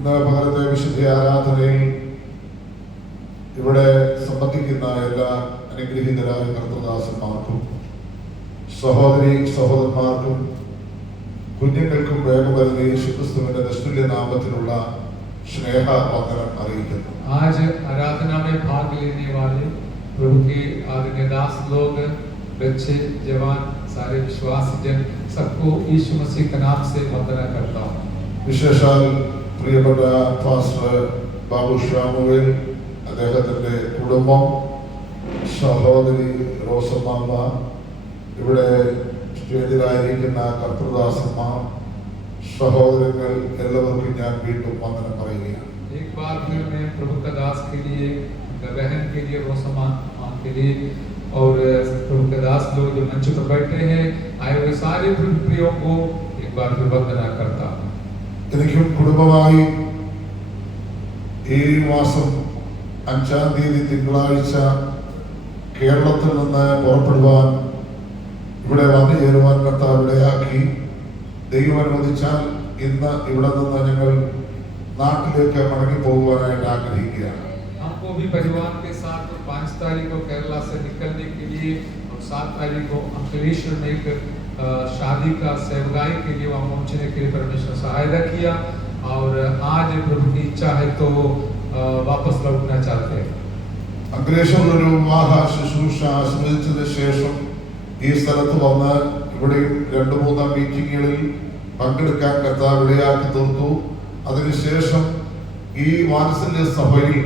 ഇന്ന് പകരത്തെ വിശുദ്ധ ആരാധനയിൽ ഇവിടെ സംബന്ധിക്കുന്ന എല്ലാ അനുഗ്രഹീതരായ കർത്തൃദാസന്മാർക്കും സഹോദരി സഹോദരന്മാർക്കും കുഞ്ഞുങ്ങൾക്കും വേഗം വരുന്ന യേശുക്രിസ്തുവിന്റെ നിസ്തുല്യ നാമത്തിലുള്ള स्नेह वंदन അറിയിക്കുന്നു. आज आराधना में भाग लेने वाले प्रभु के आदरणीय दास लोग, बच्चे, जवान, सारे विश्वासी जन सबको यीशु मसीह के नाम से वंदना करता हूँ. വിശേഷാൽ പ്രിയപ്പെട്ട പാസ്റ്റർ ബാബു ശ്യാമുവേൽ, അദ്ദേഹത്തിന്റെ കുടുംബം, സഹോദരി റോസമ്മ, ഇവിടെ സ്റ്റേജിലായിരിക്കുന്ന കർത്തൃദാസന്മാർ, സഹോദരങ്ങൾ എല്ലാവർക്കും ഞാൻ വീണ്ടും വന്ദനം പറയുകയാണ്. एक बार फिर मैं प्रभु का दास के लिए, बहन के लिए, रोसमा के लिए और प्रभु का दास लोग जो मंच पर बैठे हैं, आए हुए सारे प्रियों को एक बार फिर वंदना करता हूँ. എനിക്കും കുടുംബമായി ഈ മാസം 5-ാം തീയതി തിങ്കളാഴ്ച കേരളത്തിൽ നിന്ന് പുറപ്പെടുവാൻ, ഇവിടെ വന്നു ചേരുവാൻ കർത്താവ് ഇടയാക്കി. ദൈവം അനുവദിച്ചാൽ ഇന്ന് ഇവിടെ നിന്ന് ഞങ്ങൾ നാട്ടിലേക്ക് മടങ്ങി പോകുവാനായിട്ട് ആഗ്രഹിക്കുകയാണ്. हमको भी परिवार के साथ 5 तारीख को केरला से निकलने के लिए और 7 तारीख को अंकलेश्वर में एक शादी का सेवगाई के लिए वहाँ पहुँचने के लिए परमेश्वर सहायता किया और आज प्रभु की इच्छा है तो वापस लौटना चाहते हैं. अंकलेश्वर ഒരു വിവാഹ ശുശ്രൂഷ ആസ്വദിച്ചതിന് ശേഷം ഈ സ്ഥലത്ത് വന്ന് ഇവിടെയും 2-3 മീറ്റിങ്ങുകളിൽ പങ്കെടുക്കാൻ കർത്താവ് ഇടയാക്കി തീർത്തു. അതിനുശേഷം ഈ വാത്സല്യ സഭയിൽ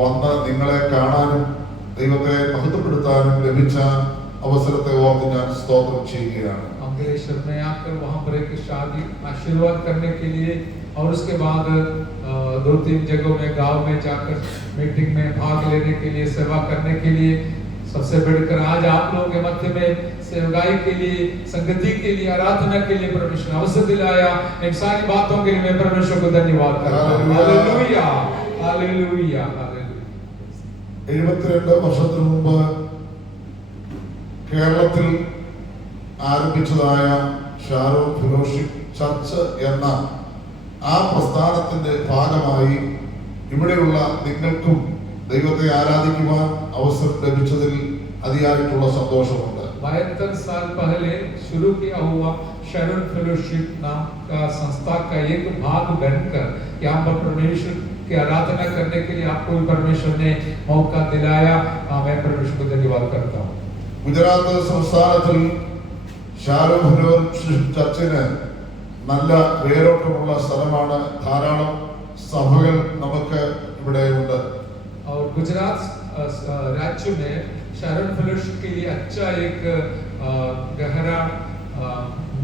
വന്ന് നിങ്ങളെ കാണാനും ദൈവത്തെ മഹത്വപ്പെടുത്താനും ലഭിച്ച അവസരത്തെ ഓർത്ത് ഞാൻ സ്തോത്രം ചെയ്യുകയാണ്. अंकलेश्वर में आकर वहाँ पर एक शादी आशीर्वाद करने के लिए और उसके बाद 2-3 जगहों में गांव में जाकर मीटिंग में भाग लेने के लिए, सेवा करने के लिए, सबसे बढ़कर आज आप लोगों के मध्य में सेवगाई के लिए, संगति के लिए, आराधना के लिए परमेश्वर ने अवसर दिलाया. इन सारी बातों के लिए मैं परमेश्वर को धन्यवाद करता हूं. Hallelujah, hallelujah, hallelujah. 72 വർഷത്തിന് മുമ്പ് കേരളത്തിൽ ആരംഭിച്ചതായ ഷാരോൺ ഫെലോഷിപ്പ് ചർച്ച് എന്ന ആ പ്രസ്ഥാനത്തിന്റെ ഭാഗമായി ഇവിടെയുള്ള നിങ്ങൾക്കും ദൈവത്തെ ആരാധിക്കുവാൻ അവസരം ലഭിച്ചതിൽ അതിയായിട്ടുള്ള സന്തോഷമുണ്ട്. 72 साल पहले शुरू किया हुआ शरण फेलोशिप नाम का संस्था का एक भाग बनकर यहाँ पर परमेश्वर की आराधना करने के लिए आपको भी परमेश्वर ने मौका दिलाया. मैं परमेश्वर को धन्यवाद करता हूँ. ഗുജറാത്ത് സംസ്ഥാനത്തിൽ ഷാരോൺ ഫെലോഷിപ്പ് ചർച്ചിന് നല്ല വേരോട്ടമുള്ള സ്ഥലമാണ്. ധാരാളം സഭകൾ നമുക്ക് ഇവിടെ ഉണ്ട്. और गुजरात राज्य में शरण फेलोशिप के लिए अच्छा एक गहरा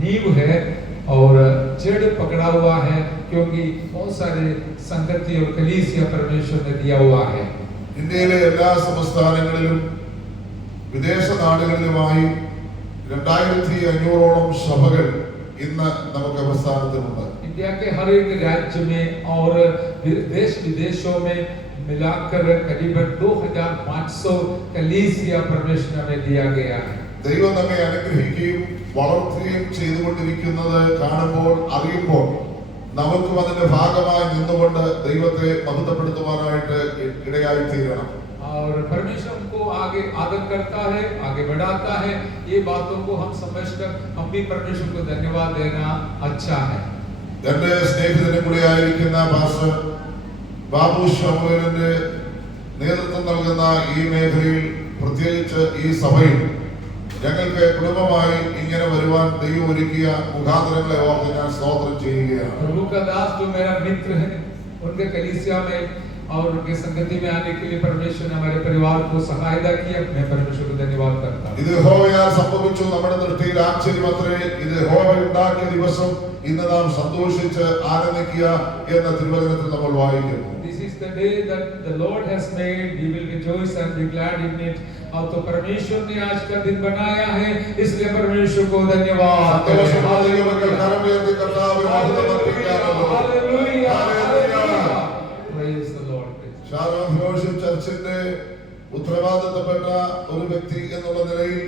नींव है और जड़ पकड़ा हुआ है, क्योंकि बहुत सारे संगति और कलीसिया परमेश्वर ने दिया हुआ है. ഇന്ത്യയിലെ എല്ലാ സംസ്ഥാനങ്ങളിലും വിദേശ നാടുകളിലുമായി 2500ഓളം സഭകൾ ഇന്ന് നമുക്ക് പ്രസ്ഥാനത്തിലുണ്ട്. इंडिया के हर एक राज्य में और देश विदेशों में मिलाकर करीबन 2500 कलीसिया परमेश्वर ने दिया गया है. ദൈവം നമ്മെ അനുഗ്രഹിക്കുകയും വളർത്തുകയും ചെയ്തുകൊണ്ടിരിക്കുന്നത് കാണുമ്പോൾ, അറിയുമ്പോൾ നമുക്കും അതിന്റെ ഭാഗമായി നിന്നുകൊണ്ട് ദൈവത്തെ മഹത്വപ്പെടുത്തുവാനായിട്ട് ഇടയായി തീരണം. और परमेश्वर हमको आगे आदर करता है, आगे बढ़ाता है. ये बातों को हम समझकर हम भी परमेश्वर को धन्यवाद देना अच्छा है. എന്റെ സ്നേഹിതനും കൂടെ ആയിരിക്കുന്ന പാസ്റ്റർ ബാബു ശ്യാമുവേലിന്റെ നേതൃത്വം നൽകുന്ന ഈ മേഖലയിൽ, പ്രത്യേകിച്ച് ഈ സഭയിൽ ഞങ്ങൾക്ക് കുടുംബമായി ഇങ്ങനെ വരുവാൻ ദൈവം ഒരുക്കിയ മുഖാന്തരങ്ങളെ ഓർത്ത് ഞാൻ സ്തോത്രം ചെയ്യുകയാണ്. प्रभु का दास जो मेरा मित्र है, उनके कलीसिया में और उनके संगति में आने के लिए परमेश्वर ने हमारे परिवार को सहायता किया. मैं परमेश्वर को धन्यवाद करता हूँ. ഇത് യഹോവയാൽ സംഭവിച്ചു, നമ്മുടെ ദൃഷ്ടിയിൽ ആശ്ചര്യമത്രേ. ഇത് യഹോവ ഉണ്ടാക്കിയ ദിവസം ഇന്ന് നാം സന്തോഷിച്ച് ആനന്ദിക്കുക എന്ന തിരുവചനത്തിൽ നമ്മൾ വായിക്കുന്നു. This is the day that the Lord has made. We will rejoice and be glad in it. और तो परमेश्वर ने आज का दिन बनाया है, इसलिए परमेश्वर को धन्यवाद. Hallelujah, praise the Lord. Sharon fellowship ചർച്ചിന്റെ ഉത്തരവാദിത്തപ്പെട്ട ഒരു വ്യക്തി എന്നുള്ള നിലയിൽ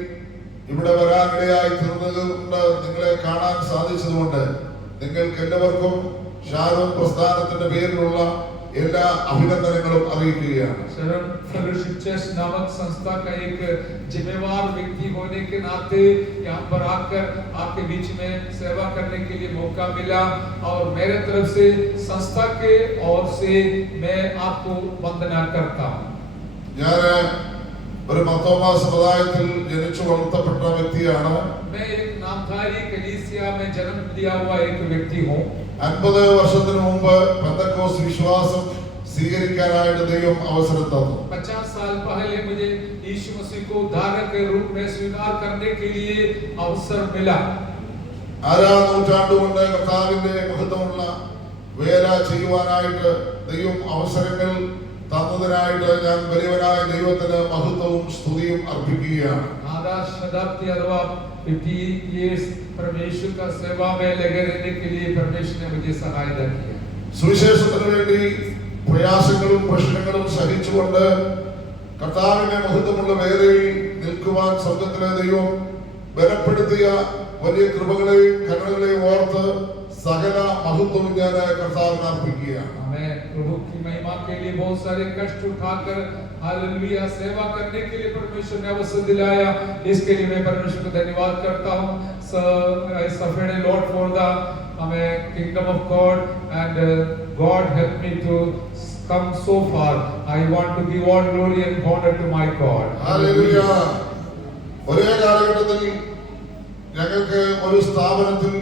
ഇവിടെ വരാനിടയായി തീർന്നതുകൊണ്ട്, നിങ്ങളെ കാണാൻ സാധിച്ചതുകൊണ്ട് നിങ്ങൾക്ക് എല്ലാവർക്കും ഷാരോൺ പ്രസ്ഥാനത്തിന്റെ പേരിലുള്ള എല്ലാ അഭിനന്ദനങ്ങളും അറിയിക്കുകയാണ്. शरण फेलोशिप चर्च नामक संस्था का एक जिम्मेवार व्यक्ति होने के नाते यहाँ पर आकर आपके बीच में सेवा करने के लिए मौका मिला और मेरे तरफ से संस्था के ओर से मैं आपको वंदना करता हूँ. ഞാൻ ഒരു മർത്തോമാ സമുദായത്തിൽ ജനിച്ചു വളർത്തപ്പെട്ട വ്യക്തിയാണ്. मैं एक नामधारी कलीसिया में जन्म लिया हुआ एक व्यक्ति हूँ. 50 വർഷത്തിന് മുമ്പ് പെന്തക്കോസ്ത് വിശ്വാസം സ്വീകരിക്കാനായിട്ട് ദൈവം അവസരം തന്നു. 50 साल पहले मुझे यीशु मसीह को उद्धारक के रूप में स्वीकार करने के लिए अवसर मिला. നൂറ്റാണ്ടുകൊണ്ട് കർത്താവിന്റെ മഹത്വമുള്ള വേല ചെയ്യുവാനായിട്ട് ദൈവം അവസരങ്ങൾ തന്നതിനായിട്ട് ഞാൻ വലിയവനായ ദൈവത്തിന് മഹത്വവും സ്തുതിയും അർപ്പിക്കുകയാണ്. आधा शताब्दी अथवा 50 years परमेश्वर का सेवा में लगे रहने के लिए परमेश्वर ने मुझे सहायता किया. സുവിശേഷത്തിന് വേണ്ടി പ്രയാസങ്ങളും പ്രശ്നങ്ങളും സഹിച്ചുകൊണ്ട് കർത്താവിന്റെ മഹത്വമുള്ള വേലയിൽ നിൽക്കുവാൻ സ്വർഗ്ഗത്തിലെ ദൈവം ബലപ്പെടുത്തിയ വലിയ കൃപകളെയും കരുണകളെയും ഓർത്ത് സകല മഹത്വവും ഞാൻ കർത്താവിന് അർപ്പിക്കുകയാണ്. मैं प्रभु की महिमा के लिए बहुत सारे कष्ट उठाकर हालेलुया सेवा करने के लिए परमेश्वर ने अवसर दिलाया. इसके लिए मैं परमेश्वर को धन्यवाद करता हूँ. So I suffered a lot for the kingdom of God and God helped me to come so far. I want to give all glory and honor to my God. Hallelujah. ഒരേ കാലഘട്ടത്തിൽ ഞങ്ങൾക്ക് ഒരു സ്ഥാപനത്തിൽ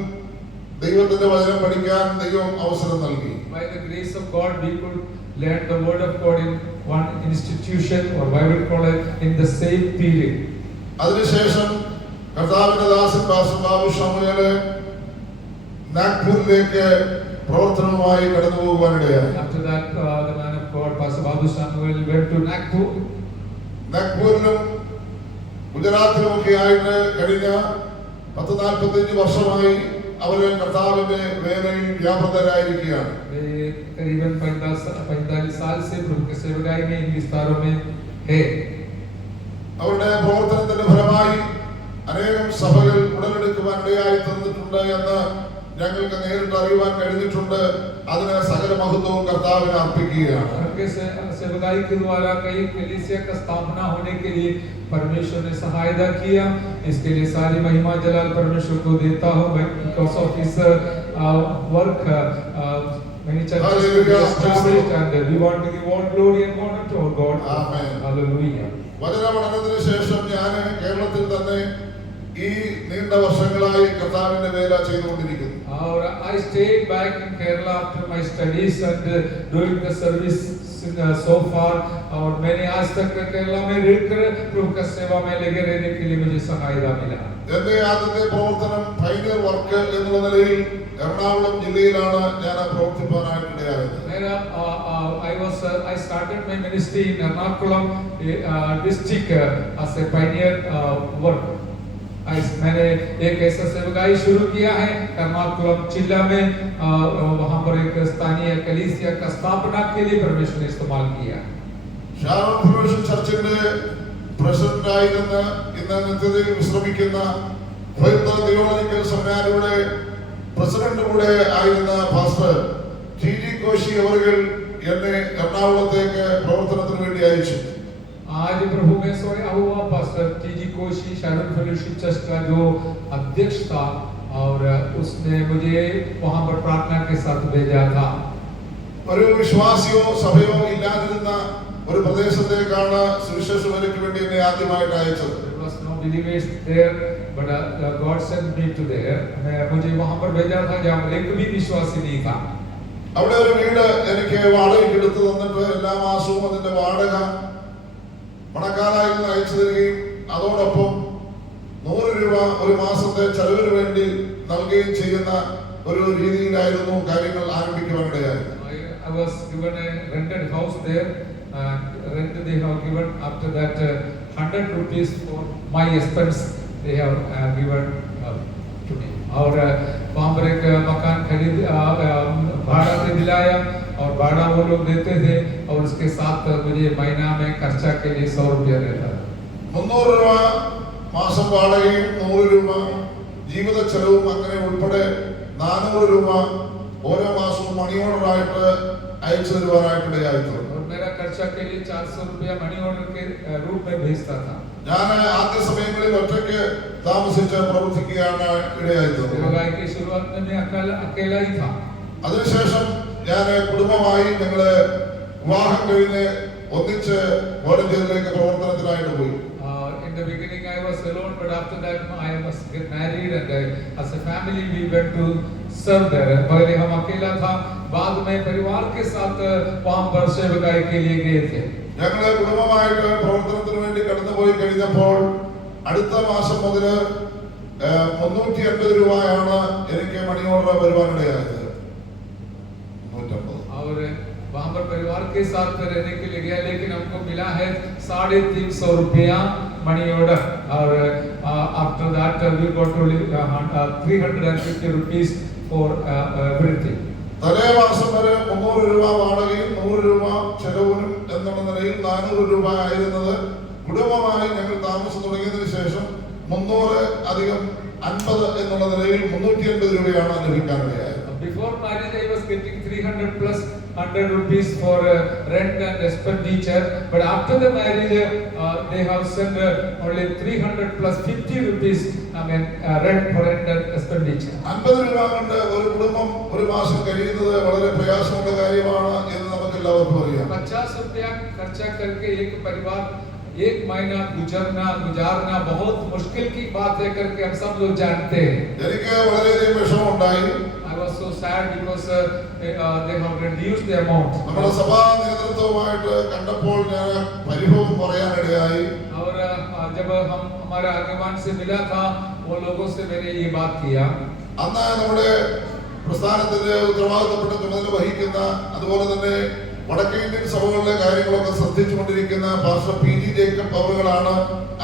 ദൈവത്തിന്റെ വചനം പഠിക്കാൻ ദൈവം അവസരം നൽകി. By the grace of God we could learn the word of God in one institution or Bible college in the same period. അതിനുശേഷം കർത്താവിന്റെ ദാസൻ പാസ്റ്റർ ബാബു ശമുവേൽ നാഗ്പൂരിലേക്ക് പ്രവർത്തനവുമായി കടന്നു പോകുവാനിടയായി. After that the man of God Pastor Babu Samuel went to Nagpur. നാഗ്പൂരിലും ഗുജറാത്തിലുമൊക്കെ ആയിട്ട് കഴിഞ്ഞ 40-45 വർഷമായി അവര് കർത്താവിന്റെ വേലയിൽ വ്യാപൃതരായിരിക്കുകയാണ്. करीबन 45 साल से प्रभु की सेवकाई में इन विस्तारों में है. അവരുടെ പ്രവർത്തനത്തിന്റെ ഫലമായി അനേകം സഭകൾ ഉടലെടുക്കുവാൻ ഇടയായി തീർന്നിട്ടുണ്ട് എന്ന് ഞങ്ങൾക്ക് നേരിട്ട് അറിയുവാൻ കഴിഞ്ഞിട്ടുണ്ട്. അതിന് സകല മഹത്വവും കർത്താവിന് അർപ്പിക്കുകയാണ്. उनके सेवकाई के द्वारा कई कलीसिया का स्थापना होने के लिए परमेश्वर ने सहायता किया. इसके लिए सारी महिमा जलाल परमेश्वर को देता हूँ. Because of his work many churches were established and we want to give all glory and honor to our God. Amen. Hallelujah. വചന പഠനത്തിന് ശേഷം ഞാൻ കേരളത്തിൽ തന്നെ ഈ നീണ്ട വർഷങ്ങളായി കർത്താവിന്റെ വേല ചെയ്തുകൊണ്ടിരിക്കുന്നു. I stayed back in Kerala after my studies and doing the service so far और मैंने आज तक केरला में रहकर प्रभु की सेवा में लगे रहने के लिए मुझे सहायता मिला. എന്റെ ആദ്യത്തെ പ്രവർത്തനം പൈനിയർ വർക്ക് എന്നുള്ള നിലയിൽ എറണാകുളം ജില്ലയിലാണ് ഞാൻ പ്രവർത്തിക്കാനായിട്ടിടയായത്. I started my ministry in Ernakulam district as a pioneer work. मैंने एक ऐसा सेवकाई शुरू किया है एर्नाकुलम जिला में. वहां पर एक स्थानीय कलीसिया का स्थापना के लिए परमेश्वर ने इस्तेमाल किया. ഷാരോൺ ഫെലോഷിപ്പ് ചർച്ചിന്റെ പ്രസിഡന്റ് ആയിരുന്ന ഇന്ന് നിത്യതയിൽ വിശ്രമിക്കുന്ന തിയോളജിക്കൽ സെമിനാരിയുടെ പ്രസിഡന്റ് കൂടെ ആയിരുന്ന പാസ്റ്റർ ടി.ജി. കോശി അവർ എന്നെ എറണാകുളത്തേക്ക് പ്രവർത്തനത്തിന് വേണ്ടി അയച്ചു. आज प्रभु में सोया हुआ पास्टर टी.जी. कोशी शरण फेलोशिप चर्च का जो अध्यक्ष था और उसने मुझे वहां पर प्रार्थना के साथ भेजा था. ഒരു വിശ്വാസിയോ സഭയോ ഇല്ലാതിരുന്ന ഒരു പ്രദേശത്തേക്കാണ് സുവിശേഷ വേലയ്ക്ക് വേണ്ടി എന്നെ ആദ്യമായിട്ട് അയച്ചത്. There was no believers there but God sent me to there. मुझे वहां पर भेजा था जहां एक भी विश्वासी नहीं था. അവിടെ ഒരു വീട് എനിക്ക് വാടകയ്ക്ക് എടുത്തു തന്നിട്ട് എല്ലാ മാസവും അതിന്റെ വാടക പണക്കാരായി അയച്ചു തരികയും അതോടൊപ്പം 100 രൂപ ഒരു മാസത്തെ ചെലവിന് വേണ്ടി നൽകുകയും ചെയ്യുന്ന ഒരു രീതിയിലായിരുന്നു കാര്യങ്ങൾ ആരംഭിക്കുവാനിടയായത്. I was given a rented house there and rent they have given. After that 100 rupees for my expense they have given to me. और वहाँ पर एक मकान खरीद भाड़ा पे दिलाया और भाड़ा वो लोग देते थे और उसके साथ मुझे महीना में खर्चा के लिए 100 रुपया रहता था. 300 രൂപ മാസം വാടകയും 100 രൂപ ജീവിത ചെലവും അങ്ങനെ ഉൾപ്പെടെ 400 രൂപ ഓരോ മാസവും മണി ഓർഡർ ആയിട്ട് അയച്ചു തരുവാനായിട്ടിടയായിട്ടുണ്ട്. और मेरा खर्चा के लिए 400 रुपया मनी ऑर्डर के रूप में भेजता था. ഞാൻ ആദ്യ സമയങ്ങളിൽ ഒറ്റയ്ക്ക് താമസിച്ച് പ്രവർത്തിക്കുകയാണ് ഇടയായിത്തീർന്നത്. सेवागाई की शुरुआत में मैं अकेला ही था. അതിനുശേഷം ഞാൻ കുടുംബമായി ഞങ്ങള് വിവാഹം കഴിഞ്ഞ് ഒന്നിച്ച് വോളണ്ടിയറിലേക്ക് പ്രവർത്തനത്തിനായിട്ട് പോയി. In the beginning I was alone, but after that I was get married and as a family we went to serve there. पहले हम अकेला था, बाद में परिवार के साथ वहां पर सेवागाई के लिए गए थे. ഞങ്ങള് കുടുംബമായിട്ട് പ്രവർത്തനത്തിന് വേണ്ടി കടന്നുപോയി കഴിഞ്ഞപ്പോൾ അടുത്ത മാസം മുതൽ 380 രൂപയാണ് എനിക്ക് മണി ഓർഡർ വരുവാനിടയായത്. 350. और वहां पर परिवार के साथ रहने के लिए गया, लेकिन हमको मिला है 350 रुपया मनी ऑर्डर. और after that we got only 350 rupees for everything. തലേ മാസം വരെ 300 രൂപ വാടകയും 100 രൂപ ചെലവിനും എന്നുള്ള നിലയിൽ 400 രൂപ ആയിരുന്നത് കുടുംബമായി ഞങ്ങൾ താമസം തുടങ്ങിയതിനു ശേഷം 300 അധികം 50 എന്നുള്ള നിലയിൽ 380 രൂപയാണ് ലഭിക്കാനിടയായത്. Before marriage I was getting 300 plus 100 rupees for rent and expenditure, but after the marriage they have sent only 300 plus 50 rupees rent for rent and expenditure. 50 രൂപ കൊണ്ട് ഒരു കുടുംബം ഒരു മാസം കഴിയുന്നത് വളരെ പ്രയാസമുള്ള കാര്യമാണ് എന്ന് നമുക്ക് എല്ലാവർക്കും അറിയാം. 50 रुपया खर्चा करके एक परिवार एक महीना गुजारना बहुत मुश्किल की बात है करके हम सब लोग जानते हैं. എനിക്ക് വളരെയധികം വിഷമമുണ്ടായി. I was so sad because they have reduced the amount. നമ്മുടെ സഭാ നേതൃത്വവുമായിട്ട് കണ്ടപ്പോൾ ഞാൻ പരിഭവം പറയാനിടയായി. और जब हम हमारे आगमन से मिला था वो लोगों से मैंने ये बात किया. അന്ന് നമ്മുടെ പ്രസ്ഥാനത്തിന്റെ ഉത്തരവാദിത്തപ്പെട്ട ചുമതല വഹിക്കുന്ന അതുപോലെ തന്നെ വടക്കേ ഇന്ത്യൻ സഭകളിലെ കാര്യങ്ങളൊക്കെ ശ്രദ്ധിച്ചുകൊണ്ടിരിക്കുന്ന പാസ്റ്റർ PG ജേക്കബ് അവറുകളാണ്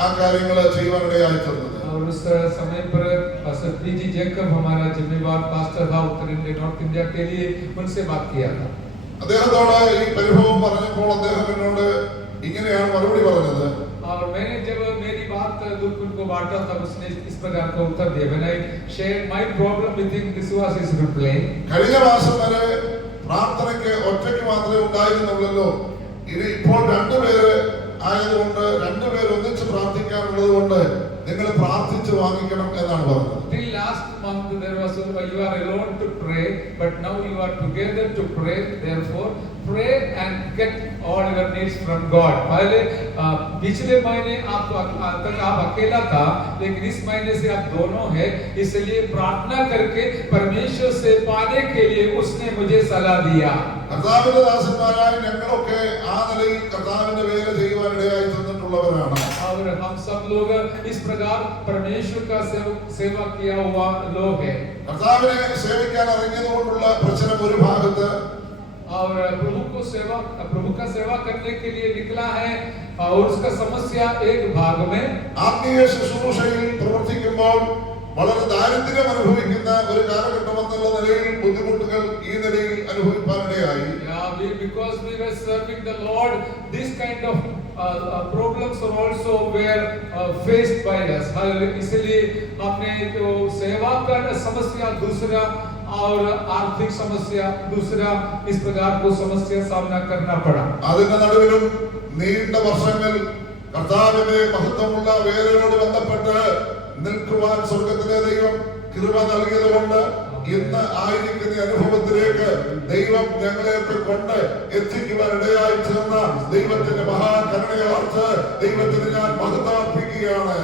ആ കാര്യങ്ങൾ ചെയ്യുവാനിടയായിത്തീർന്നത്. और उस समय पर पास्टर PG जैकब हमारा जिम्मेवार पास्टर था उत्तर इंडिया नॉर्थ इंडिया के लिए, उनसे बात किया था. അദ്ദേഹത്തോട് ഈ പരിഭവം പറഞ്ഞപ്പോൾ അദ്ദേഹം എന്നോട് ഇങ്ങനെയാണ് മറുപടി പറഞ്ഞത്. और मैंने जब मेरी बात दुख उनको बांटा तब उसने इस प्रकार का उत्तर दिया. When I shared my problem with him, this was his reply. കഴിഞ്ഞ മാസം വരെ പ്രാർത്ഥനയ്ക്ക് ഒറ്റയ്ക്ക് മാത്രമേ ഉണ്ടായിരുന്നുള്ളൂ. ഇനി ഇപ്പോൾ രണ്ടുപേര് ആയതുകൊണ്ട് രണ്ടുപേർ ഒന്നിച്ച് പ്രാർത്ഥിക്കാനുള്ളത് കൊണ്ട് നിങ്ങൾ പ്രാർത്ഥിച്ചു വാങ്ങിക്കണം എന്നാണ് പറഞ്ഞത്. Till last month there was you are alone to pray, but now you are together to pray. Therefore pray and get all your needs from God. पहले पिछले महीने आप तक आप अकेला था, लेकिन इस महीने से आप दोनों हैं, इसलिए प्रार्थना करके परमेश्वर से पाने के लिए उसने मुझे सलाह दिया. കർത്താവിന്റെ ദാസന്മാരായ ഞങ്ങളൊക്കെ ആ നിലയിൽ കർത്താവിന്റെ വേല ചെയ്യുവാനിടയായി തന്നിട്ടുള്ളവരാണ്. और हम सब लोग इस प्रकार परमेश्वर का सेवा किया हुआ लोग हैं. കർത്താവിനെ സേവിക്കാൻ ഇറങ്ങിയതുകൊണ്ടുള്ള പ്രശ്നം ഒരു ഭാഗത്ത്, और प्रभु का सेवा करने के लिए निकला है और उसका समस्या एक भाग में. ആത്മീയ ശുശ്രൂഷയിൽ പ്രവർത്തിക്കുമ്പോൾ വളരെ ദാരിദ്ര്യം അനുഭവിക്കുന്ന ഒരു കാലഘട്ടം എന്നുള്ള നിലയിൽ ബുദ്ധിമുട്ടുകൾ ഈ നിലയിൽ അനുഭവിക്കാനിടയായി. Because we were serving the Lord, this kind of problems are also were faced by us. इसलिए हमने जो सेवा का समस्या दूसरा और आर्थिक समस्या दूसरा, इस प्रकार को समस्या सामना करना पड़ा. അതിന്റെ നടുവിലും നീണ്ട വർഷങ്ങൾ കർത്താവിന്റെ മഹത്വമുള്ള വേലയോട് ബന്ധപ്പെട്ട് നിൽക്കുവാൻ സ്വർഗത്തിലെ ദൈവം കൃപ നൽകിയതുകൊണ്ട് ഇന്ന് ആയിരിക്കുന്ന അനുഭവത്തിലേക്ക് ദൈവം ഞങ്ങളെയൊക്കെ കൊണ്ട് എത്തിക്കുവാൻ ഇടയായി തീർന്ന ദൈവത്തിന്റെ മഹാകരുണയെ ഓർത്ത് ദൈവത്തിന് ഞാൻ മഹത്വം അർപ്പിക്കുകയാണ്.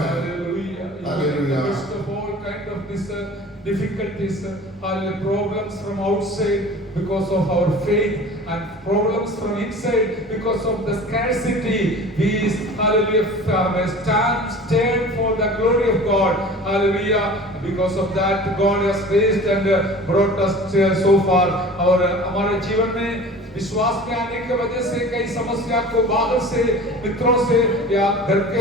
Hallelujah. Kind of this difficulties, problems from outside because of our faith, and problems from inside because of the scarcity. We stand for the glory of God. Hallelujah. Because of that God has raised and brought us so far. और हमारे जीवन में विश्वास में आने की वजह से कई समस्या को बाहर से मित्रों से या घर के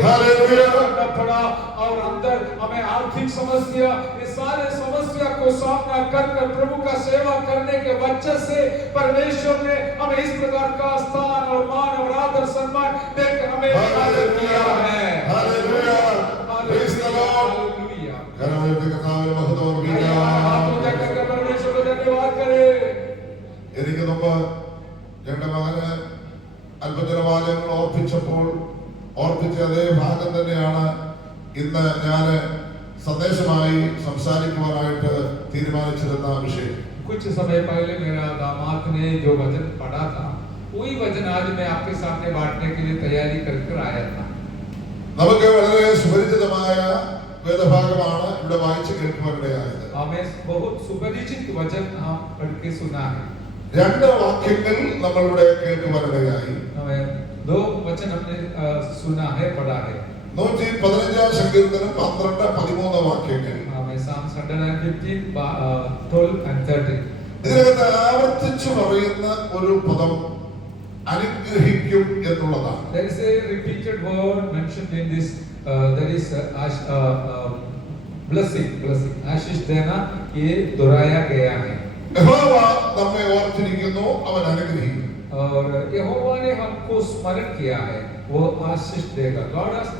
करना पड़ा, और अंदर हमें आर्थिक समस्या, ये सारे समस्या को सामना कर प्रभु का सेवा करने के वजह से परमेश्वर ने हमें इस प्रकार का स्थान और मान और आदर सम्मान देकर हमें आदर किया है. Hallelujah. Praise the Lord. Hallelujah. परमेश्वर को धन्यवाद करें. അതേ ഭാഗം തന്നെയാണ് ഇന്ന് ഞാൻ സന്ദേശമായി സംസാരിക്കുവാനായിട്ട് തീരുമാനിച്ചിരുന്ന വിഷയം. कुछ समय पहले मेरा दामाद ने जो वचन पढ़ा था वही वचन आज मैं आपके सामने बांटने के लिए तैयारी कर आया था. നമുക്ക് വളരെ സുപരിചിതമായ വേദഭാഗമാണ് ഇവിടെ വായിച്ചു കേൾക്കുവാനിടയായത്. हमें बहुत सुपरिचित वचन हम पढ़ के सुना है. രണ്ട് വാക്യങ്ങൾ നമ്മളിവിടെ കേൾക്കുവാനിടയായി. हमें दो वचन हमने सुना है, पढ़ा है. 115 സങ്കീർത്തനം 12-13 വാക്യങ്ങൾ. हमें Psalm 115 12 and 13. ഇതിനകത്ത് ആവർത്തിച്ചു പറയുന്ന ഒരു പദം അനുഗ്രഹിക്കും എന്നുള്ളതാണ്. There is a repeated word mentioned in this. There is blessing. आशीष देना ये दोहराया गया है. യഹോവ നമ്മെ ഓർത്തിരിക്കുന്നു, അവൻ അനുഗ്രഹിക്കും. और यहोवा ने हमको स्मरण किया है, वो आशीष देगा. God has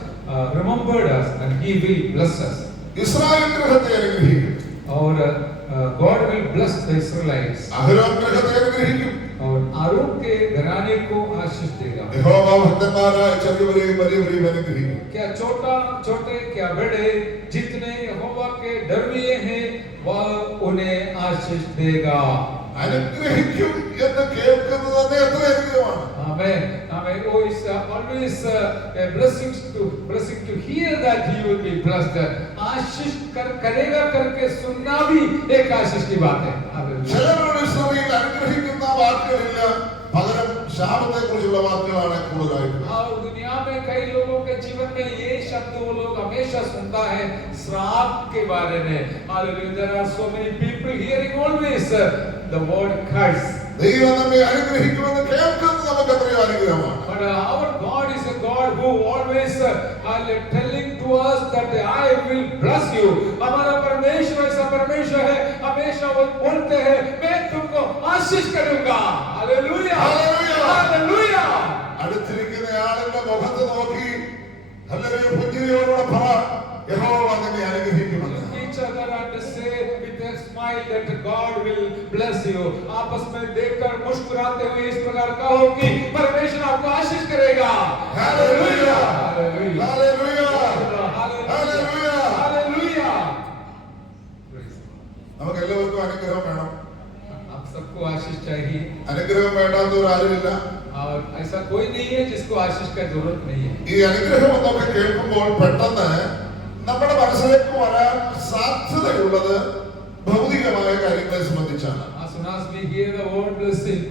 remembered us and He will bless us. Israel ഗൃഹത്തെ അനുഗ്രഹിക്കും. और God will bless the Israelites. അഹരോൻ ഗൃഹത്തെ അനുഗ്രഹിക്കും. और आरोन के घराने को आशीष देगा. യഹോവ ഭക്തന്മാരായ ചെറിയവരെയും വലിയവരെയും അനുഗ്രഹിക്കും. क्या छोटे क्या बड़े जितने यहोवा के डरविए हैं वह उन्हें आशीष देगा. അനുഗ്രഹിക്കും എന്ന് കേൾക്കുന്നത് തന്നെ എത്ര അനുഗ്രഹമാണ്. Amen. Oh, it's always a blessing to hear that He will be blessed. आशीष करेगा करके सुनना भी एक आशीष की बात है. ചിലരുടെ ശ്രമയിൽ അനുഗ്രഹിക്കുന്ന വാക്കുകളില്ല, പകരം ശാപത്തെ കുറിച്ചുള്ള വാക്കുകളാണ് കൂടുതലായിട്ട്. और दुनिया में कई लोगों के जीवन में ये शब्द वो लोग हमेशा सुनता है, श्राप के बारे में. Hallelujah. There are so many people hearing always the word curse. ദൈവം നമ്മെ അനുഗ്രഹിക്കുമെന്ന് കേൾക്കുന്നത് നമുക്ക് എത്രയോ അനുഗ്രഹമാണ്. But our God is a God who always telling to us that I will bless you. हमारा परमेश्वर ऐसा परमेश्वर है, हमेशा वो बोलते हैं मैं तुमको आशीष करूंगा. Hallelujah, hallelujah. അടുത്തിരിക്കുന്ന ആളിന്റെ മുഖത്ത് നോക്കി നല്ലൊരു പുഞ്ചിരിയോടുകൂടെ പറ, യഹോവ നിന്നെ അനുഗ്രഹിക്കുമെന്ന്. Each other and say with a smile that God will bless you. आपस में देखकर मुस्कुराते हुए इस प्रकार कहो कि परमेश्वर आपको आशीष करेगा. Hallelujah, hallelujah, hallelujah, hallelujah, hallelujah. നമുക്ക് എല്ലാവർക്കും അനുഗ്രഹം വേണം. आप सबको आशीष चाहिए. അനുഗ്രഹം വേണ്ടാത്തവർ ആരുമില്ല. और ऐसा कोई नहीं है जिसको आशीष का जरूरत नहीं है. ഈ അനുഗ്രഹം എന്നൊക്കെ കേൾക്കുമ്പോൾ പെട്ടെന്ന് നമ്മുടെ മനസ്സിലേക്ക് വരാൻ സാധ്യതയുള്ളത് ഭൗതികമായ കാര്യങ്ങളെ സംബന്ധിച്ചാണ്. As soon as we hear the word blessing,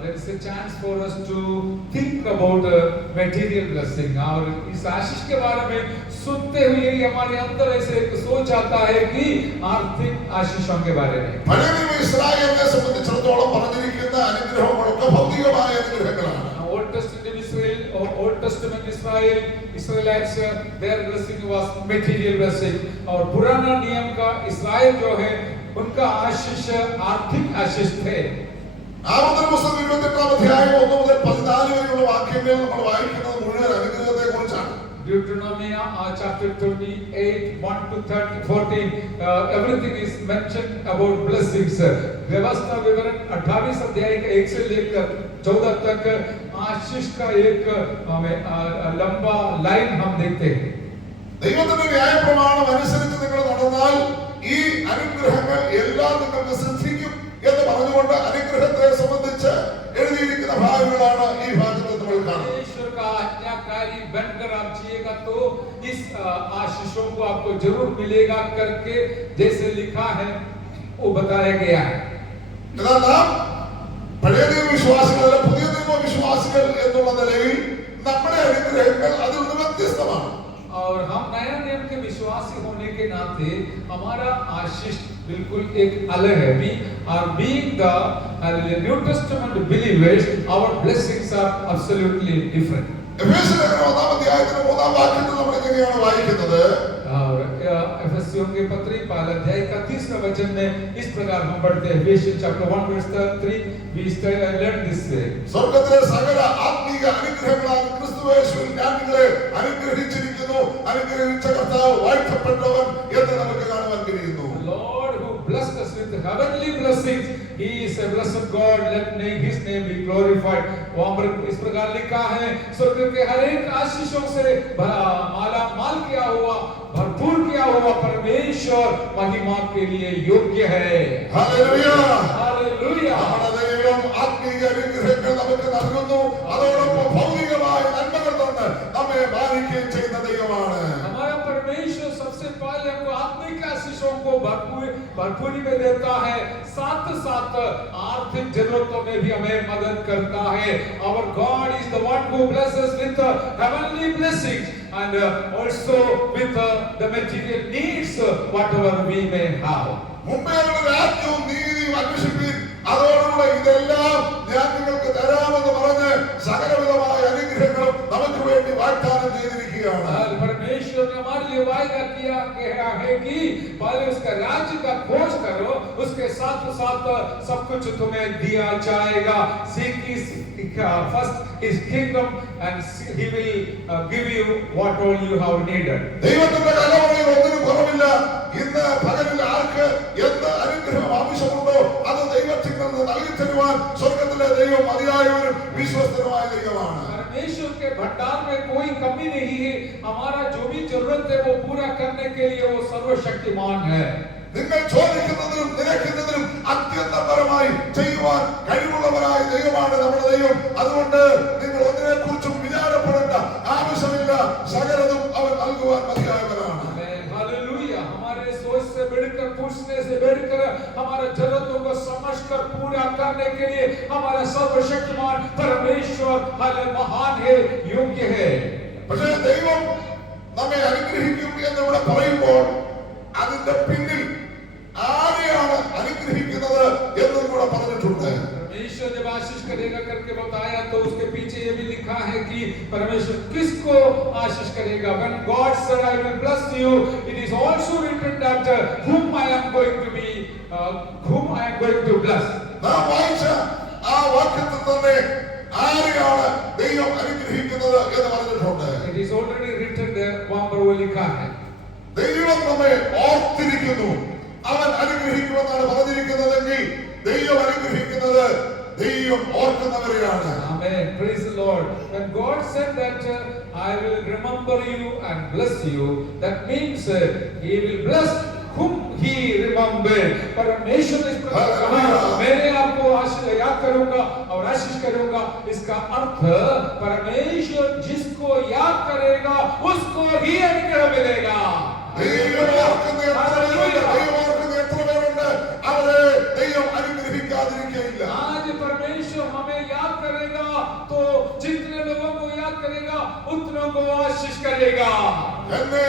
there is a chance for us to think about material blessing. और इस आशीष के बारे में सुनते हुए हमारे अंदर ऐसे एक सोच आता है कि आर्थिक आशीषों के बारे में. പഴയ നിയമ ഇസ്രായേലിനെ സംബന്ധിച്ചിടത്തോളം പറഞ്ഞിരിക്കുന്ന അനുഗ്രഹങ്ങളൊക്കെ ഭൗതികമായ അനുഗ്രഹങ്ങളാണ്. Old Testament Israelites their blessing was material blessing. और पुराना नियम का इस्राएल जो है उनका आशीष आर्थिक आशीष थे. ആവർത്തന പുസ്തകം 28 അധ്യായം 1 മുതൽ 14 വരെയുള്ള വാക്യങ്ങൾ നമ്മൾ വായിക്കുന്നത് മുഴുവൻ അനുഗ്രഹത്തെ കുറിച്ചാണ്. Deuteronomy chapter 28 1 to 14 everything is mentioned about blessings. व्यवस्था विवरण 28 अध्याय का 1 से लेकर 14 तक आशीष का एक लंबा लाइन हम देखते हैं. ദൈവത്തിന്റെ ന്യായപ്രമാണം അനുസരിച്ച് നിങ്ങൾ നടന്നാൽ ഈ അനുഗ്രഹങ്ങൾ എല്ലാം നിങ്ങൾക്ക് സിദ്ധിക്കും എന്ന് പറഞ്ഞുകൊണ്ട് അനുഗ്രഹത്തെ സംബന്ധിച്ച് എഴുതിയിരിക്കുന്ന ഭാഗങ്ങളാണ് ഈ ഭാഗത്ത് നമ്മൾ കാണുന്നത്. ईश्वर का आज्ञाकारी बनकर आप जिएगा तो इस आशीषों को आपको जरूर मिलेगा करके जैसे लिखा है वो बताया गया है. എന്നാൽ നാം പഴയ നിയമ വിശ്വാസികൾ പുതിയ നിയമ വിശ്വാസികൾ എന്നുള്ള നിലയിൽ നമ്മുടെ അനുഗ്രഹങ്ങൾ അതിൽ നിന്ന് വ്യത്യസ്തമാണ്. और हम नया नियम के विश्वासी होने के नाते हमारा आशीष बिल्कुल एक अलग है. We are being the New Testament believers, our blessings are absolutely different. എഫേസ്യരുടെ 1-ാം അധ്യായത്തിന്റെ 3-ാം വാക്യത്തിൽ നമ്മൾ എങ്ങനെയാണ് വായിക്കുന്നത്? और एफेसियों के पत्री 1 अध्याय का 3रा वचन में इस प्रकार हम पढ़ते हैं. Ephesians chapter 1 verse 3 we learn this way. സ്വർഗ്ഗത്തിലെ സകല ആത്മീയ അനുഗ്രഹങ്ങളാൽ ക്രിസ്തുയേശുവിൽ ഞാൻ നിങ്ങളെ അനുഗ്രഹിച്ചിരിക്കുന്നു, അനുഗ്രഹിച്ച കർത്താവ് വാഴ്ത്തപ്പെട്ടവൻ എന്ന് നമുക്ക് കാണുവാൻ കഴിയുന്നു. The Lord who blessed us with heavenly blessings. He is a blessed God. Let His name be glorified. वहाँ पर इस प्रकार लिखा है, स्वर्ग के हर एक आशीषों से माला माल किया हुआ, भरपूर किया हुआ परमेश्वर महिमा के लिए योग्य है. Hallelujah, hallelujah. നമ്മുടെ ദൈവം ആത്മീയ അനുഗ്രഹങ്ങൾ നമുക്ക് നൽകുന്നു, അതോടൊപ്പം ഭൗതികമായ നന്മകൾ തന്ന് നമ്മെ മാനിക്കുകയും ചെയ്യുന്ന ദൈവമാണ്. हमारा परमेश्वर सबसे पहले हमको आत्मिक आशीषों को भरपूरी में देता है, साथ साथ आर्थिक जरूरतों में भी हमें मदद करता है. Our God is the one who blesses with heavenly blessings and also with the material needs whatever we may have. മുമ്പേയുള്ള രാജ്യവും നീതിയും അന്വേഷിപ്പീൻ, അതോടുകൂടെ ഇതെല്ലാം ഞാൻ നിങ്ങൾക്ക് തരാമെന്ന് പറഞ്ഞ് സകലവിധമായ അനുഗ്രഹങ്ങളും നമുക്ക് വേണ്ടി വാഗ്ദാനം ചെയ്തിരിക്കുകയാണ്. परमेश्वर ने हमारे लिए वायदा किया है कि पहले उसका राज्य का खोज करो, उसके साथ साथ सब कुछ तुम्हें दिया जाएगा. Seek first His kingdom and He will give you what all you have needed. ദൈവത്തിന്റെ കലവറയിൽ ഒന്നിനും കുറവില്ല. ഇന്ന് പകലിൽ ആർക്ക് എന്ത് അനുഗ്രഹം ആവശ്യമുണ്ടോ അത് ദൈവത്തിൽ നിന്ന് നൽകി തരുവാൻ സ്വർഗത്തിലെ ദൈവം മതിയായവരും വിശ്വസ്തനുമായ ദൈവമാണ്. परमेश्वर के भंडार में कोई कमी नहीं है. हमारा जो भी जरूरत है वो पूरा करने के लिए वो सर्वशक्तिमान है. നിങ്ങൾ ചോദിക്കുന്നതിനും നിരക്കുന്നതിനും അത്യന്തപരമായി ചെയ്യുവാൻ കഴിവുള്ളവരായ ദൈവമാണ് നമ്മുടെ ദൈവം. അതുകൊണ്ട് നിങ്ങൾ ഒന്നിനെ കുറിച്ചും വിചാരപ്പെടേണ്ട ആവശ്യമില്ല. സകലതും അവൻ നൽകുവാൻ മതിയായവനാണ്. हालेलुया. हमारे सोच से बढ़कर, पूछने से बढ़कर हमारे जरूरतों को समझकर पूरा करने के लिए हमारा सर्वशक्तिमान परमेश्वर महान है, योग्य है. പക്ഷേ ദൈവം നമ്മെ അനുഗ്രഹിക്കും എന്നിവിടെ പറയുമ്പോൾ അതിന്റെ പിന്നിൽ ആരെയാണ് അനുഗ്രഹിക്കുന്നത് എന്നും കൂടെ പറഞ്ഞിട്ടുണ്ട്. परमेश्वर जब आशीष करेगा करके बताया तो उसके पीछे ये भी लिखा है कि परमेश्वर किसको आशीष करेगा. When God said I will bless you, it is also written that whom I am going to bless. നാം വായിച്ച ആ വാക്യത്തിൽ തന്നെ ആരെയാണ് ദൈവം അനുഗ്രഹിക്കുന്നത് എന്ന് പറഞ്ഞിട്ടുണ്ട്. It is already written there. वहाँ पर वो लिखा है. ദൈവം നമ്മെ ഓർത്തിരിക്കുന്നു, അവൻ അനുഗ്രഹിക്കുമെന്നാണ് പറഞ്ഞിരിക്കുന്നതെങ്കിൽ ദൈവം അനുഗ്രഹിക്കുന്നത് ദൈവം ഓർക്കുന്നവരെയാണ്. Amen. Praise the Lord. When God said that I will remember you and bless you, that means He will bless whom He remembered. परमेश्वर इस प्रकार कहा, मैंने आपको याद करूंगा और आशीष करूंगा. इसका अर्थ परमेश्वर जिसको याद करेगा उसको ही अनुग्रह मिलेगा. ദൈവം ഓർക്കുന്ന എത്ര പേരുണ്ട്, അവരെ ദൈവം അനുഗ്രഹിക്കാതിരിക്കുകയില്ല. आज परमेश्वर हमें याद करेगा तो जितने लोगों को याद करेगा उतनों को आशीष करेगा. എന്നെ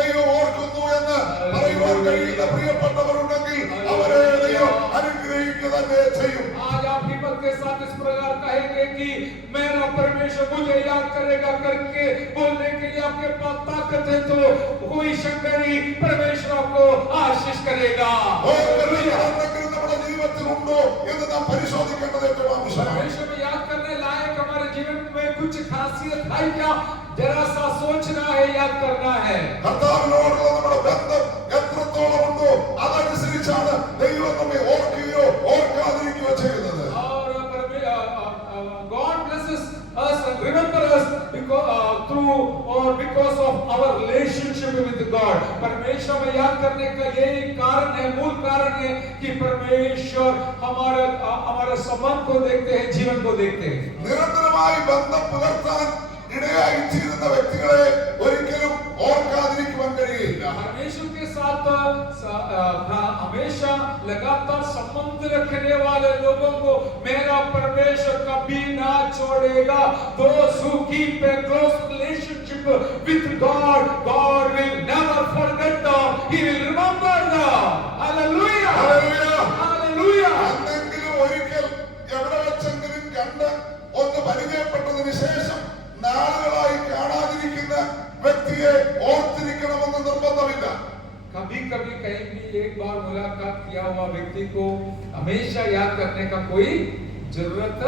ദൈവം ഓർക്കുന്നു എന്ന് പറയുവാൻ കഴിയുന്ന പ്രിയപ്പെട്ടവരുണ്ടെങ്കിൽ അവരെ ദൈവം അനുഗ്രഹിക്കുക തന്നെ ചെയ്യും. आज आप हिम्मत के साथ इस प्रकार कहेंगे कि मेरा परमेश्वर मुझे याद करेगा करके बोलने के लिए आपके पास ताकत है तो कोई शंका नहीं, परमेश्वर आपको आशीष करेगा. നമ്മുടെ ജീവിതത്തിലുണ്ടോ എന്ന് നാം പരിശോധിക്കേണ്ടത് ഏറ്റവും ആവശ്യമാണ്. परमेश्वर में याद करने लायक हमारे जीवन में कुछ खासियत है क्या? जरा सा सोचना है, याद करना है. കർത്താവിനോടുള്ള നമ്മുടെ ബന്ധം എത്രത്തോളം ഉണ്ടോ അതനുസരിച്ചാണ് ദൈവം നമ്മെ ഓർക്കുകയോ ഓർക്കാതിരിക്കുകയോ ചെയ്യുന്നത്. God blesses us and remember us because of our relationship with God. परमेश्वर में याद करने का यही कारण है, मूल कारण है कि परमेश्वर हमारे संबंध को देखते हैं, जीवन को देखते हैं. നിരന്തരമായി ബന്ധം പുലർത്താൻ ഇടയായി തീരുന്ന വ്യക്തികളെ ഒരിക്കലും ഓർക്കാതിരിക്കുവാൻ കഴിയില്ല. परमेश्वर के साथ हमेशा लगातार संबंध रखने वाले लोगों को मेरा परमेश्वर कभी ना छोड़ेगा. Those who keep a close relationship with God, God will never forget them. He will remember them. Hallelujah. Hallelujah. Hallelujah. എന്തെങ്കിലും ഒരിക്കൽ എവിടെ വെച്ചെങ്കിലും കണ്ട് ഒന്ന് പരിചയപ്പെട്ടതിന് ശേഷം നാളുകളായി കാണാതിരിക്കുന്ന വ്യക്തിയെ ഓർത്തിരിക്കണമെന്ന് നിർബന്ധമില്ല. कभी कभी कहीं भी एक बार मुलाकात किया हुआ व्यक्ति को हमेशा याद करने का कोई जरूरत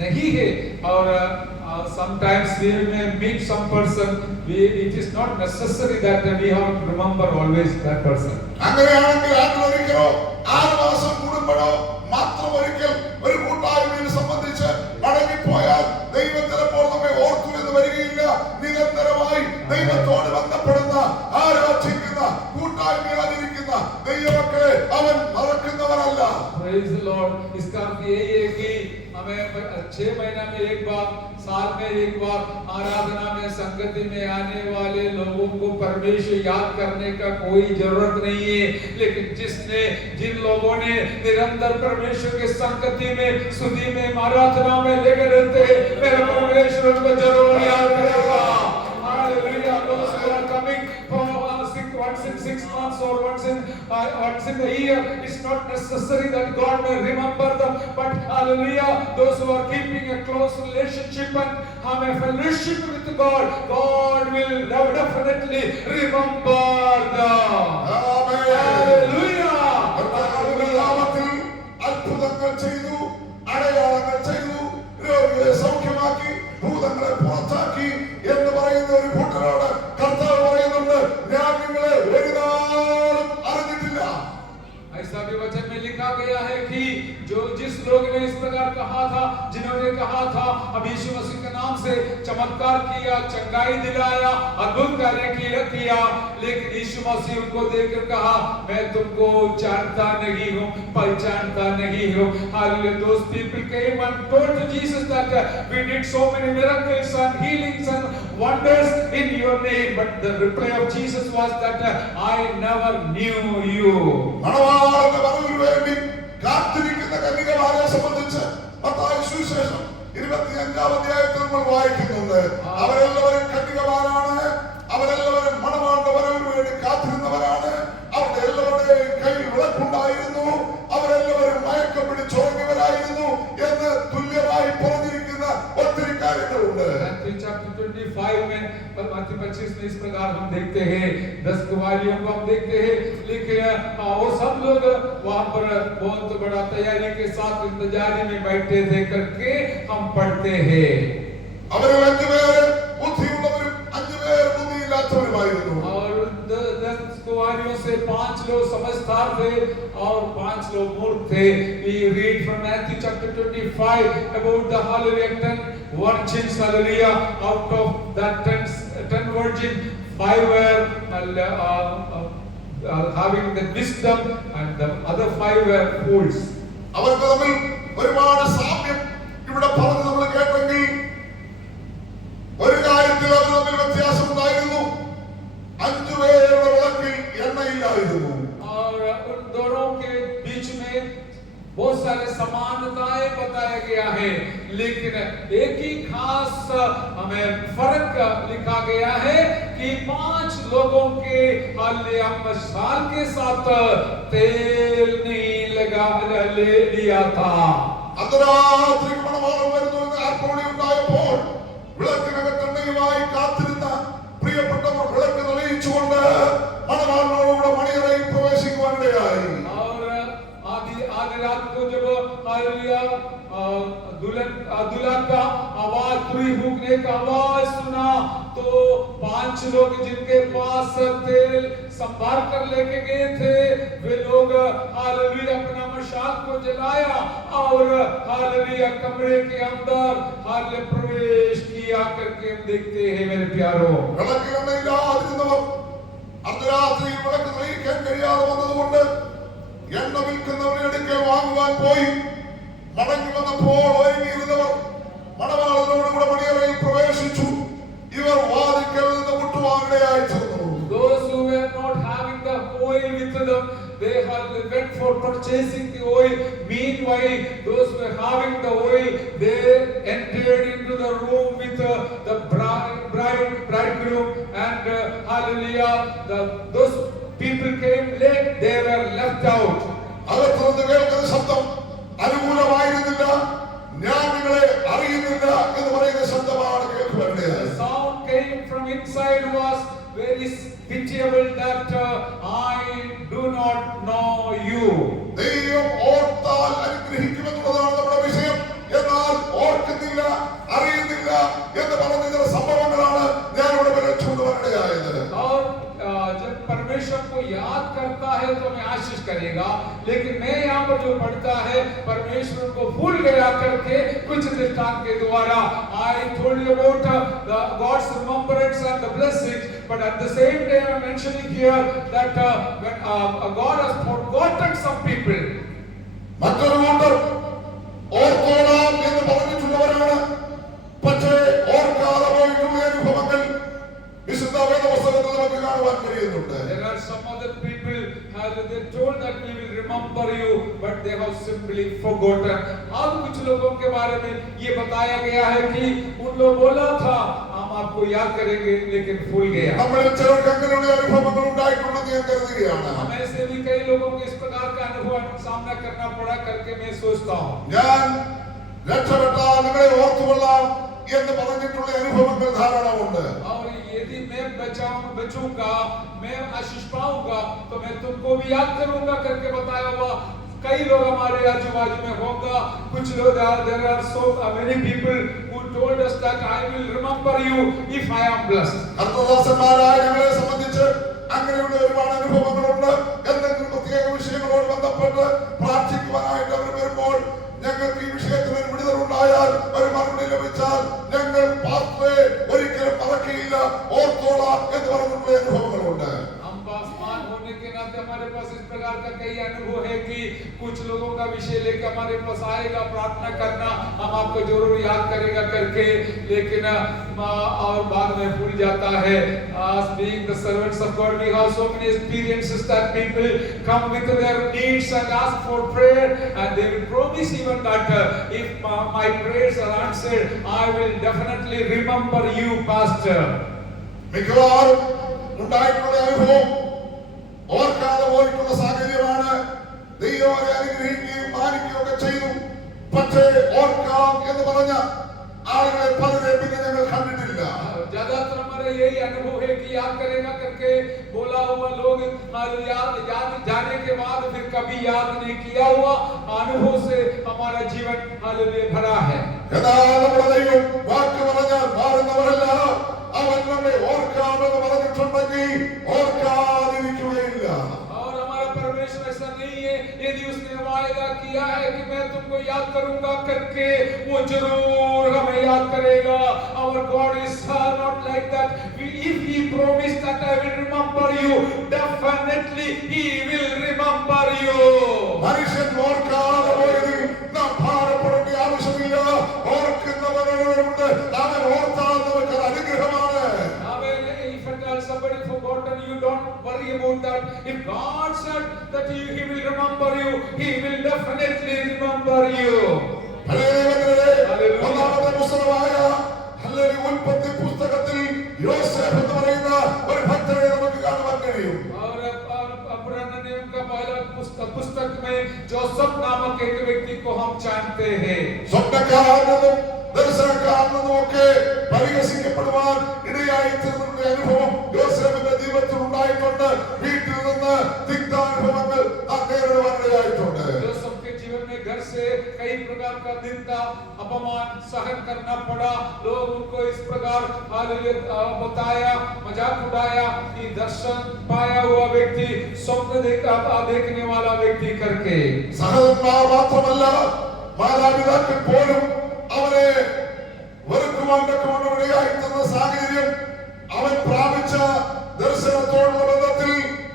नहीं है. और sometimes we may meet some person, it is not necessary that we have to remember always that person. അങ്ങനെയാണെങ്കിൽ ആണ്ടിലൊരിക്കലോ 6 മാസം കൂടുമ്പോഴോ മാത്രം ഒരിക്കൽ ഒരു കൂട്ടായ്മയെ സംബന്ധിച്ച് മടങ്ങിപ്പോയാൽ ദൈവം ചിലപ്പോൾ നമ്മെ ഓർത്തു എന്ന് വരികയില്ല. നിരന്തരമായി ദൈവത്തോട് ബന്ധപ്പെടുന്ന ആരാധിക്കുന്ന കൂട്ടായ്മയിലിരിക്കുന്ന ദൈവമക്കളെ അവൻ മറക്കുന്നവനല്ല. Praise the Lord. इसका अर्थ यही है कि हमें 6 महीना में एक बार, साल में एक बार आराधना में संगति में आने वाले लोगों को परमेश्वर याद करने का कोई जरूरत नहीं है, लेकिन जिन लोगों ने निरंतर परमेश्वर के संगति में, स्तुति में, आराधना में लगे रहते हैं, मेरा परमेश्वर उनको जरूर याद करेगा. Hallelujah. Those who are coming for once in 6 months or once in a year, it's not necessary that God may remember them, but hallelujah, those who are keeping a close relationship and have a fellowship with God, God will definitely remember them. Amen. Hallelujah. നാമത്തിൽ അത്ഭുതങ്ങൾ ചെയ്തു, അടയാളങ്ങൾ ചെയ്തു, രോഗിയെ സൗഖ്യമാക്കി, ഭൂതങ്ങളെ പുറത്താക്കി എന്ന് പറയുന്ന ഒരു കൂട്ടരോട് കർത്താവ് പറയുന്നുണ്ട്, ഞാൻ നിങ്ങളെ ഒരു നാളും അറിഞ്ഞിട്ടില്ല. ऐसा भी वचन में लिखा गया है कि जिस लोग ने इस प्रकार कहा था, जिन्होंने कहा था अब यीशु मसीह के नाम से चमत्कार किया, चंगाई दिलाया, अद्भुत कार्य किया, लेकिन यीशु मसीह उनको देखकर कहा, मैं तुमको जानता नहीं हूं, पहचानता नहीं हूं. Hallelujah. Those people came and told to Jesus that we did so many miracles and healings and wonders in your name, but the reply of Jesus was that I never knew you. മണവാളന്റെ വരവിനു വേണ്ടി കാത്തിരിക്കുന്ന കന്യകമാരെ സംബന്ധിച്ച് മത്തായി സുവിശേഷം 25-ാം അധ്യായത്തിൽ നമ്മൾ വായിക്കുന്നുണ്ട്. അവരെല്ലാവരും കന്യകമാരാണ്, അവരെല്ലാവരും മണവാളന്റെ വരവിനു വേണ്ടി കാത്തിരുന്നവരാണ്. അവരുടെ എല്ലാവരുടെയും കയ്യിൽ വിളക്കുണ്ടായിരുന്നു, അവരെല്ലാവരും മയക്കം പിടിച്ചുറങ്ങിയവരായിരുന്നു എന്ന് തുല്യമായി പറഞ്ഞിരിക്കുന്ന ഒത്തിരി കാര്യങ്ങളുണ്ട്. Matthew chapter 25 में Matthew 25 में इस प्रकार हम देखते हैं 10 कुमारियों को हम देखते हैं, लेकिन वो सब लोग वहां पर बहुत बड़ा तैयारी के साथ इंतजारी में बैठे थे करके हम पढ़ते हैं. അവരിൽ 5 പേര് ബുദ്ധിയുള്ളവരും 5 പേർ ബുദ്ധിയില്ലാത്തവരുമായിരുന്നു. और 10 कुमारियों से 5 लोग समझदार थे और 5 लोग मूर्ख थे. We read from Matthew chapter 25 about the hallelujah 10 virgins, hallelujah. Out of that 10 virgins, 5 were having the wisdom and the other 5 were fools. അവർക്ക് തമ്മിൽ ഒരുപാട് സാമ്യം ഇവിടെ പറഞ്ഞു നമ്മൾ കേട്ടെങ്കിൽ ഒരു കാര്യത്തിൽ അവർ തമ്മിൽ വ്യത്യാസം ഉണ്ടായിരുന്നു. 5 പേരുടെ വിളക്കിൽ എണ്ണയില്ലായിരുന്നു. और उन दोनों के बीच में बहुत सारे समानताएं बताया गया है, लेकिन एक ही खास हमें फर्क लिखा गया है कि 5 लोगों के मशाल के साथ तेल नहीं लगा ले लिया था. അർദ്ധരാത്രി മണവാളൻ വരുന്നു എന്ന് ആർപ്പോടി ഉണ്ടായപ്പോൾ വിളക്കിനകത്ത് എണ്ണയുമായി കാത്തിരുന്ന പ്രിയപ്പെട്ടവർ വിളക്ക് തെളിയിച്ചുകൊണ്ട് മണവാളനോടുകൂടെ മണിയറയിൽ പ്രവേശിക്കുവാനിടയായി. आधी रात को जब दुल्हन का आवाज, तुरी फूंकने का आवाज सुना, तो 5 लोग जिनके पास तेल संभाल कर लेके गए थे, वे लोग हालेलुया अपना मशाल को जलाया और हालेलुया कमरे के अंदर हालेलुया प्रवेश किया करके हम देखते हैं मेरे प्यारों. അർദ്ധരാത്രിയിൽ വിളക്ക് തെളിയിക്കാൻ കഴിയാതെ വന്നതുകൊണ്ട് എണ്ണ വിൽക്കുന്നവരുടെ അടുക്കൽ വാങ്ങുവാൻ പോയി. മടങ്ങി വന്നപ്പോൾ ഒരുങ്ങിയിരുന്നവർ മണവാളനോടുകൂടെ മണിയറയിൽ പ്രവേശിച്ചു. ഇവർ വാതിൽക്കൽ നിന്ന് മുട്ടുവാനിടയായി തീർന്നു. Those who were not having the oil with them, they went for purchasing the oil. Meanwhile, those who were having the oil, they entered into the room with the bridegroom, and hallelujah, those people came late, they were left out. അകത്തുനിന്ന് കേൾക്കുന്ന ശബ്ദം അനുകൂലമായിരുന്നില്ല. ഞാൻ നിങ്ങളെ അറിയുന്നില്ല എന്ന് പറയുന്ന ശബ്ദമാണ് കേൾക്കുന്നത്. The sound came from inside was very pitiable that I do not know you. ദൈവം ഓർത്താൽ അനുഗ്രഹിക്കുമെന്നുള്ളതാണ് നമ്മുടെ വിഷയം. എന്നാൽ ഓർക്കുന്നില്ല, അറിയുന്നില്ല करेगा, लेकिन मैं यहाँ पर जो पढ़ता है परमेश्वर को भूल गया करके कुछ दृष्टांत के द्वारा I told you about God's remembrance and the blessings, but at the same time I'm mentioning here that when God has forgotten some people. മറ്റൊരു കൂട്ടർ ഓർത്തോളാം എന്ന് പറഞ്ഞിട്ടുള്ളവരാണ്, പക്ഷേ ഓർക്കാതെ പോയിട്ടുള്ള അനുഭവങ്ങൾ വിശുദ്ധ വേദപുസ്തകത്തിൽ നമുക്ക് കാണുവാൻ കഴിയുന്നുണ്ട്. There are some other people they told that we will remember you, but they have simply forgotten. अब कुछ लोगों के बारे में ये बताया गया है कि उन लोग बोला था हम आपको याद करेंगे, लेकिन भूल गया. നമ്മളിൽ ചിലർക്ക് അങ്ങനെയുള്ള അനുഭവങ്ങൾ ഉണ്ടായിട്ടുണ്ടെന്ന് ഞാൻ കരുതുകയാണ്. हमें से भी कई लोगों को इस प्रकार का अनुभव सामना करना पड़ा करके मैं सोचता हूँ. ഞാൻ രക്ഷപ്പെട്ടാൽ നിങ്ങളെ ഓർത്തുകൊള്ളാം എന്ന് പറഞ്ഞിട്ടുള്ള അനുഭവങ്ങൾ ധാരാളമുണ്ട്. और यदि मैं बचूंगा, मैं आशीष पाऊंगा, तो मैं तुमको भी याद करूंगा करके बताया हुआ कई लोग हमारे आजू बाजू में होगा. कुछ लोग there are so many people who told us that I will remember you if I am blessed. കർത്തദാസന്മാരായ ഞങ്ങളെ സംബന്ധിച്ച് അങ്ങനെയുള്ള ഒരുപാട് അനുഭവങ്ങളുണ്ട്. എന്തെങ്കിലും പ്രത്യേക വിഷയങ്ങളോട് ബന്ധപ്പെട്ട് പ്രാർത്ഥിക്കുവാനായിട്ട് അവർ വരുമ്പോൾ ഞങ്ങൾക്ക് ഈ വിഷയത്തിൽ ഒരു വിടുതലുണ്ടായാൽ, ഒരു മറുപടി ലഭിച്ചാൽ ഞങ്ങൾ പാസ്റ്ററെ ഒരിക്കലും മറക്കയില്ല, ഓർത്തോളാം എന്ന് പറഞ്ഞിട്ടുള്ള അനുഭവങ്ങളുണ്ട്. हम पासवान होने के नाते हमारे पास इस प्रकार का कई अनुभव है कि कुछ लोगों का विषय लेकर हमारे पास आएगा, प्रार्थना करना हम आपको जरूर याद करेगा करके, लेकिन और बाद में भूल जाता है. As being the servants of God, we have so many experiences that people come with their needs and ask for prayer, and they will promise even that if my prayers are answered, I will definitely remember you, pastor. മിക്കവാറും ഉണ്ടായിട്ടുള്ള അനുഭവം ഓർക്കാതെ പോയിട്ടുള്ള സാഹചര്യമാണ്. ദൈവം അവരെ അനുഗ്രഹിക്കുകയും മാനിക്കുകയും ഒക്കെ ചെയ്തു, പക്ഷേ ഓർക്കാം എന്ന് പറഞ്ഞ ആളുകളെ പലരെ പിന്നെ ഞങ്ങൾ കണ്ടിട്ടില്ല. ज्यादातर हमारा यही अनुभव है कि याद करेगा करके बोला हुआ लोग याद जाने के बाद फिर कभी याद नहीं किया हुआ अनुभव से हमारा जीवन हालेलुया भरा है. എന്നാൽ നമ്മുടെ ദൈവം വാക്ക് പറഞ്ഞാൽ മാറുന്നവരല്ല. അവൻ നമ്മെ ഓർക്കാമെന്ന് പറഞ്ഞിട്ടുണ്ടെങ്കിൽ ഓർക്കാതിരിക്കുകയില്ല. और हमारा परमेश्वर ऐसा नहीं है, यदि उसने वायदा किया है कि मैं तुमको याद करूंगा करके, वो जरूर हमें याद करेगा. Our God is not like that. If he promised that I will remember you, definitely he will remember you. മനുഷ്യൻ ഓർക്കാതെ പോയതിൽ നാം ഭാരപ്പെടേണ്ട ആവശ്യമില്ല. ഓർക്കുന്നവനുണ്ട്, അവൻ ഓർത്താൽ നമുക്ക് അനുഗ്രഹമാണ്. If somebody forgotten, you don't worry about that. If God said that he will remember you, he will definitely remember you. ഒന്നാമത്തെ പുസ്തകമായ ഉൽപ്പത്തി പുസ്തകത്തിൽ യോസേഫ് എന്ന് പറയുന്ന ഒരു ഭക്തനെ നമുക്ക് കാണുവാൻ കഴിയും. पुराने नियम का पहला पुस्तक में जोसेफ नामक एक व्यक्ति को हम जानते हैं. സ്വപ്നക്കാരനെന്നും ദർശനക്കാരനെന്നും ഒക്കെ പരിഹസിക്കപ്പെടുവാൻ ഇടയായി തീർന്ന അനുഭവം യോസേഫിന്റെ ജീവിതത്തിൽ ഉണ്ടായിട്ടുണ്ട്. വീട്ടിൽ നിന്ന് തിക്താനുഭവങ്ങൾ നേരിടുവാൻ ഇടയായിട്ടുണ്ട്. जोसेफ के जीवन में घर से कई प्रकार का निंदा अपमान सहन करना पड़ा. लोग उनको इस प्रकार बताया, मजाक उड़ाया कि दर्शन पाया हुआ व्यक्ति, स्वप्न देखने वाला व्यक्ति करके. സഹോദരന്മാർ മാത്രമല്ല, മാതാപിതാക്കൾ പോലും അവനെ വെറുക്കുവാൻ ഇടയായിത്തീർന്ന സാഹചര്യം അവൻ പ്രാപിച്ച ദർശനത്തോടുള്ള ബന്ധത്തിൽ,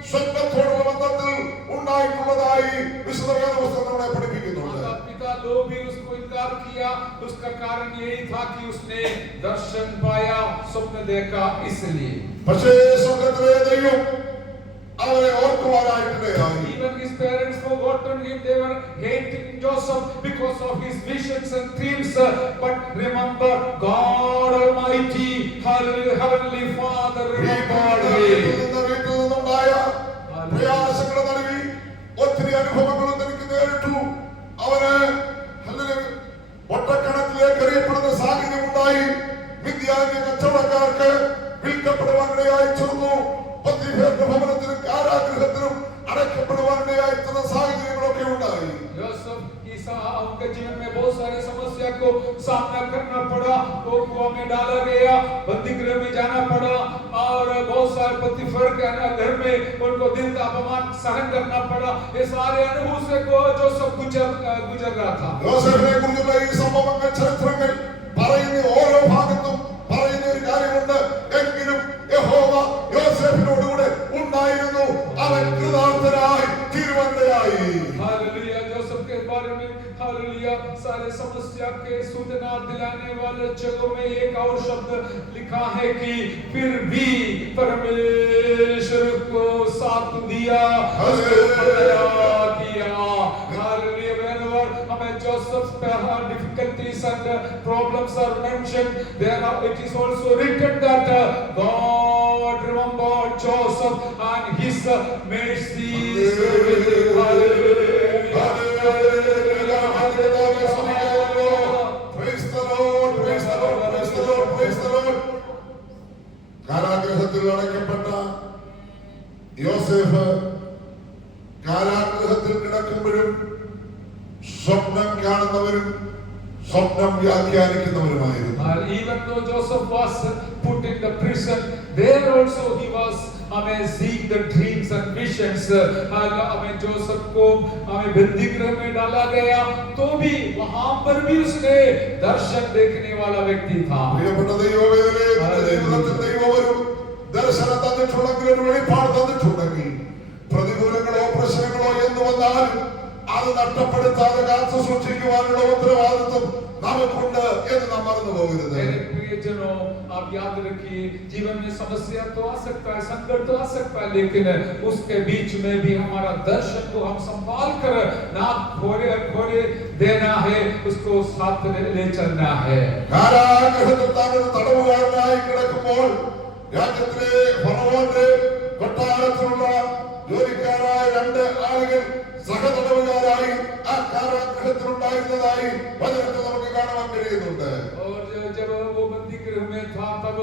സ്വപ്നത്തോടുള്ള ബന്ധത്തിൽ ഉണ്ടായിട്ടുള്ളതായി വിശുദ്ധ വേദപുസ്തകം നമ്മളെ പഠിപ്പിക്കുന്നുണ്ട്. पिता लोग भी उसको इनकार किया. उसका कारण यही था कि उसने दर्शन पाया, स्वप्न देखा, इसलिए. പക്ഷേ സ്വർഗ്ഗത്തിലെ ദൈവം അവനെ ഓർക്കുവാനായിട്ടിടയായി. Even his parents forgotten him. They were hating Joseph because of his visions and dreams. But remember, God Almighty, Heavenly Father, remembered him. വീട്ടിൽ നിന്നുണ്ടായ പ്രയാസങ്ങളുടെ നടുവിൽ ഒത്തിരി അനുഭവങ്ങളും എനിക്ക് നേരിട്ടു. അവന് ഒട്ടക്കണക്കിലേക്ക് എറിയപ്പെടുന്ന സാഹചര്യം ഉണ്ടായി. മിദ്യാന്യ കച്ചവടക്കാർക്ക് വിൽക്കപ്പെടുവാനിടയായി തീർന്നു. ഭവനത്തിനും കാരാഗൃഹത്തിനും അടയ്ക്കപ്പെടുവാനിടയായി തീർന്ന സാഹചര്യങ്ങളൊക്കെ ഉണ്ടായി. Joseph, his उनके जीवन में बहुत सारी समस्या को सामना करना पड़ा, वो कुआं में डाला गया, बंदी गृह में जाना पड़ा और बहुत सारे पतिफर के घर में उनको दिन का अपमान सहन करना पड़ा। ये सारे अनुभव से को जो सब गुजर रहा था। യോസേഫിനെ കുറിച്ചുള്ള ഈ സംഭവങ്ങൾ ചരിത്രങ്ങൾ പറയുന്ന ഓരോ ഭാഗത്തും പറയുന്ന ഒരു കാര്യമുണ്ട്. എങ്കിലും യഹോവ യോസേഫിനോടുകൂടെ ഉണ്ടായിരുന്നു. അവൻ കൃതാർത്ഥനായി തീരുവാനിടയായി. हालेलुया। जोसेफ के बारे में हालेलुया सारे समस्या के सूचना दिलाने वाले जगहों में एक और शब्द लिखा है कि फिर भी परमेश्वर को साथ दिया, किया। हालेलुया। Whenever हमें Joseph's difficulties and problems are mentioned, there it is also written that God remembered Joseph and his mercies. Hallelujah. Praise the Lord, praise the Lord, praise the Lord, praise the Lord. കാരാഗൃഹത്തിൽ അടയ്ക്കപ്പെട്ട യോസേഫ് കാരാഗൃഹത്തിൽ കിടക്കുമ്പോഴും സ്വപ്നം കാണുന്നവരും സ്വപ്നം വ്യാഖ്യാനിക്കുന്നവരുമായിരുന്നു. Even though Joseph was put in the prison, there also he was seeing the dreams and visions. Joseph को बंदी गृह में डाला गया तो भी वहां पर भी उसने दर्शन देखने वाला व्यक्ति था। പ്രിയപ്പെട്ട ദൈവവേദനേ, ജീവിതത്തിൽ ദൈവം ഒരു ദർശനം തന്നിട്ടുണ്ടെങ്കിൽ, ഒരു വെളിപ്പാട് തന്നിട്ടുണ്ടെങ്കിൽ, പ്രതികൂലങ്ങളോ പ്രശ്നങ്ങളോ എന്ത് വന്നാലും അത് നഷ്ടപ്പെടുത്താതെ കാത്തു സൂക്ഷിക്കുവാനുള്ള ഉത്തരവാദിത്വം നമുക്കുണ്ട് എന്ന് നാം മറന്നു പോകരുത്. प्रियजनों, आप याद रखिए, जीवन में समस्या तो आ सकता है, संकट तो आ सकता है, लेकिन उसके बीच में भी हमारा दर्शन को हम संभाल कर ना खोने देना है, उसको साथ ले चलना है। കാരാഗൃഹത്തിൽ താൻ ഒരു തടവുകാരനായി കിടക്കുമ്പോൾ രാജ്യത്തിലെ ഫറവോന്റെ കൊട്ടാരത്തിലുള്ള ജോലിക്കാരായ രണ്ട് ആളുകൾ സഹതടവുകാരായി ആ കാരാഗൃഹത്തിലുണ്ടായിരുന്നതായി വചനത്തിൽ നമുക്ക് കാണാൻ കഴിയുന്നുണ്ട്. जब वो बंदी गृह में था तब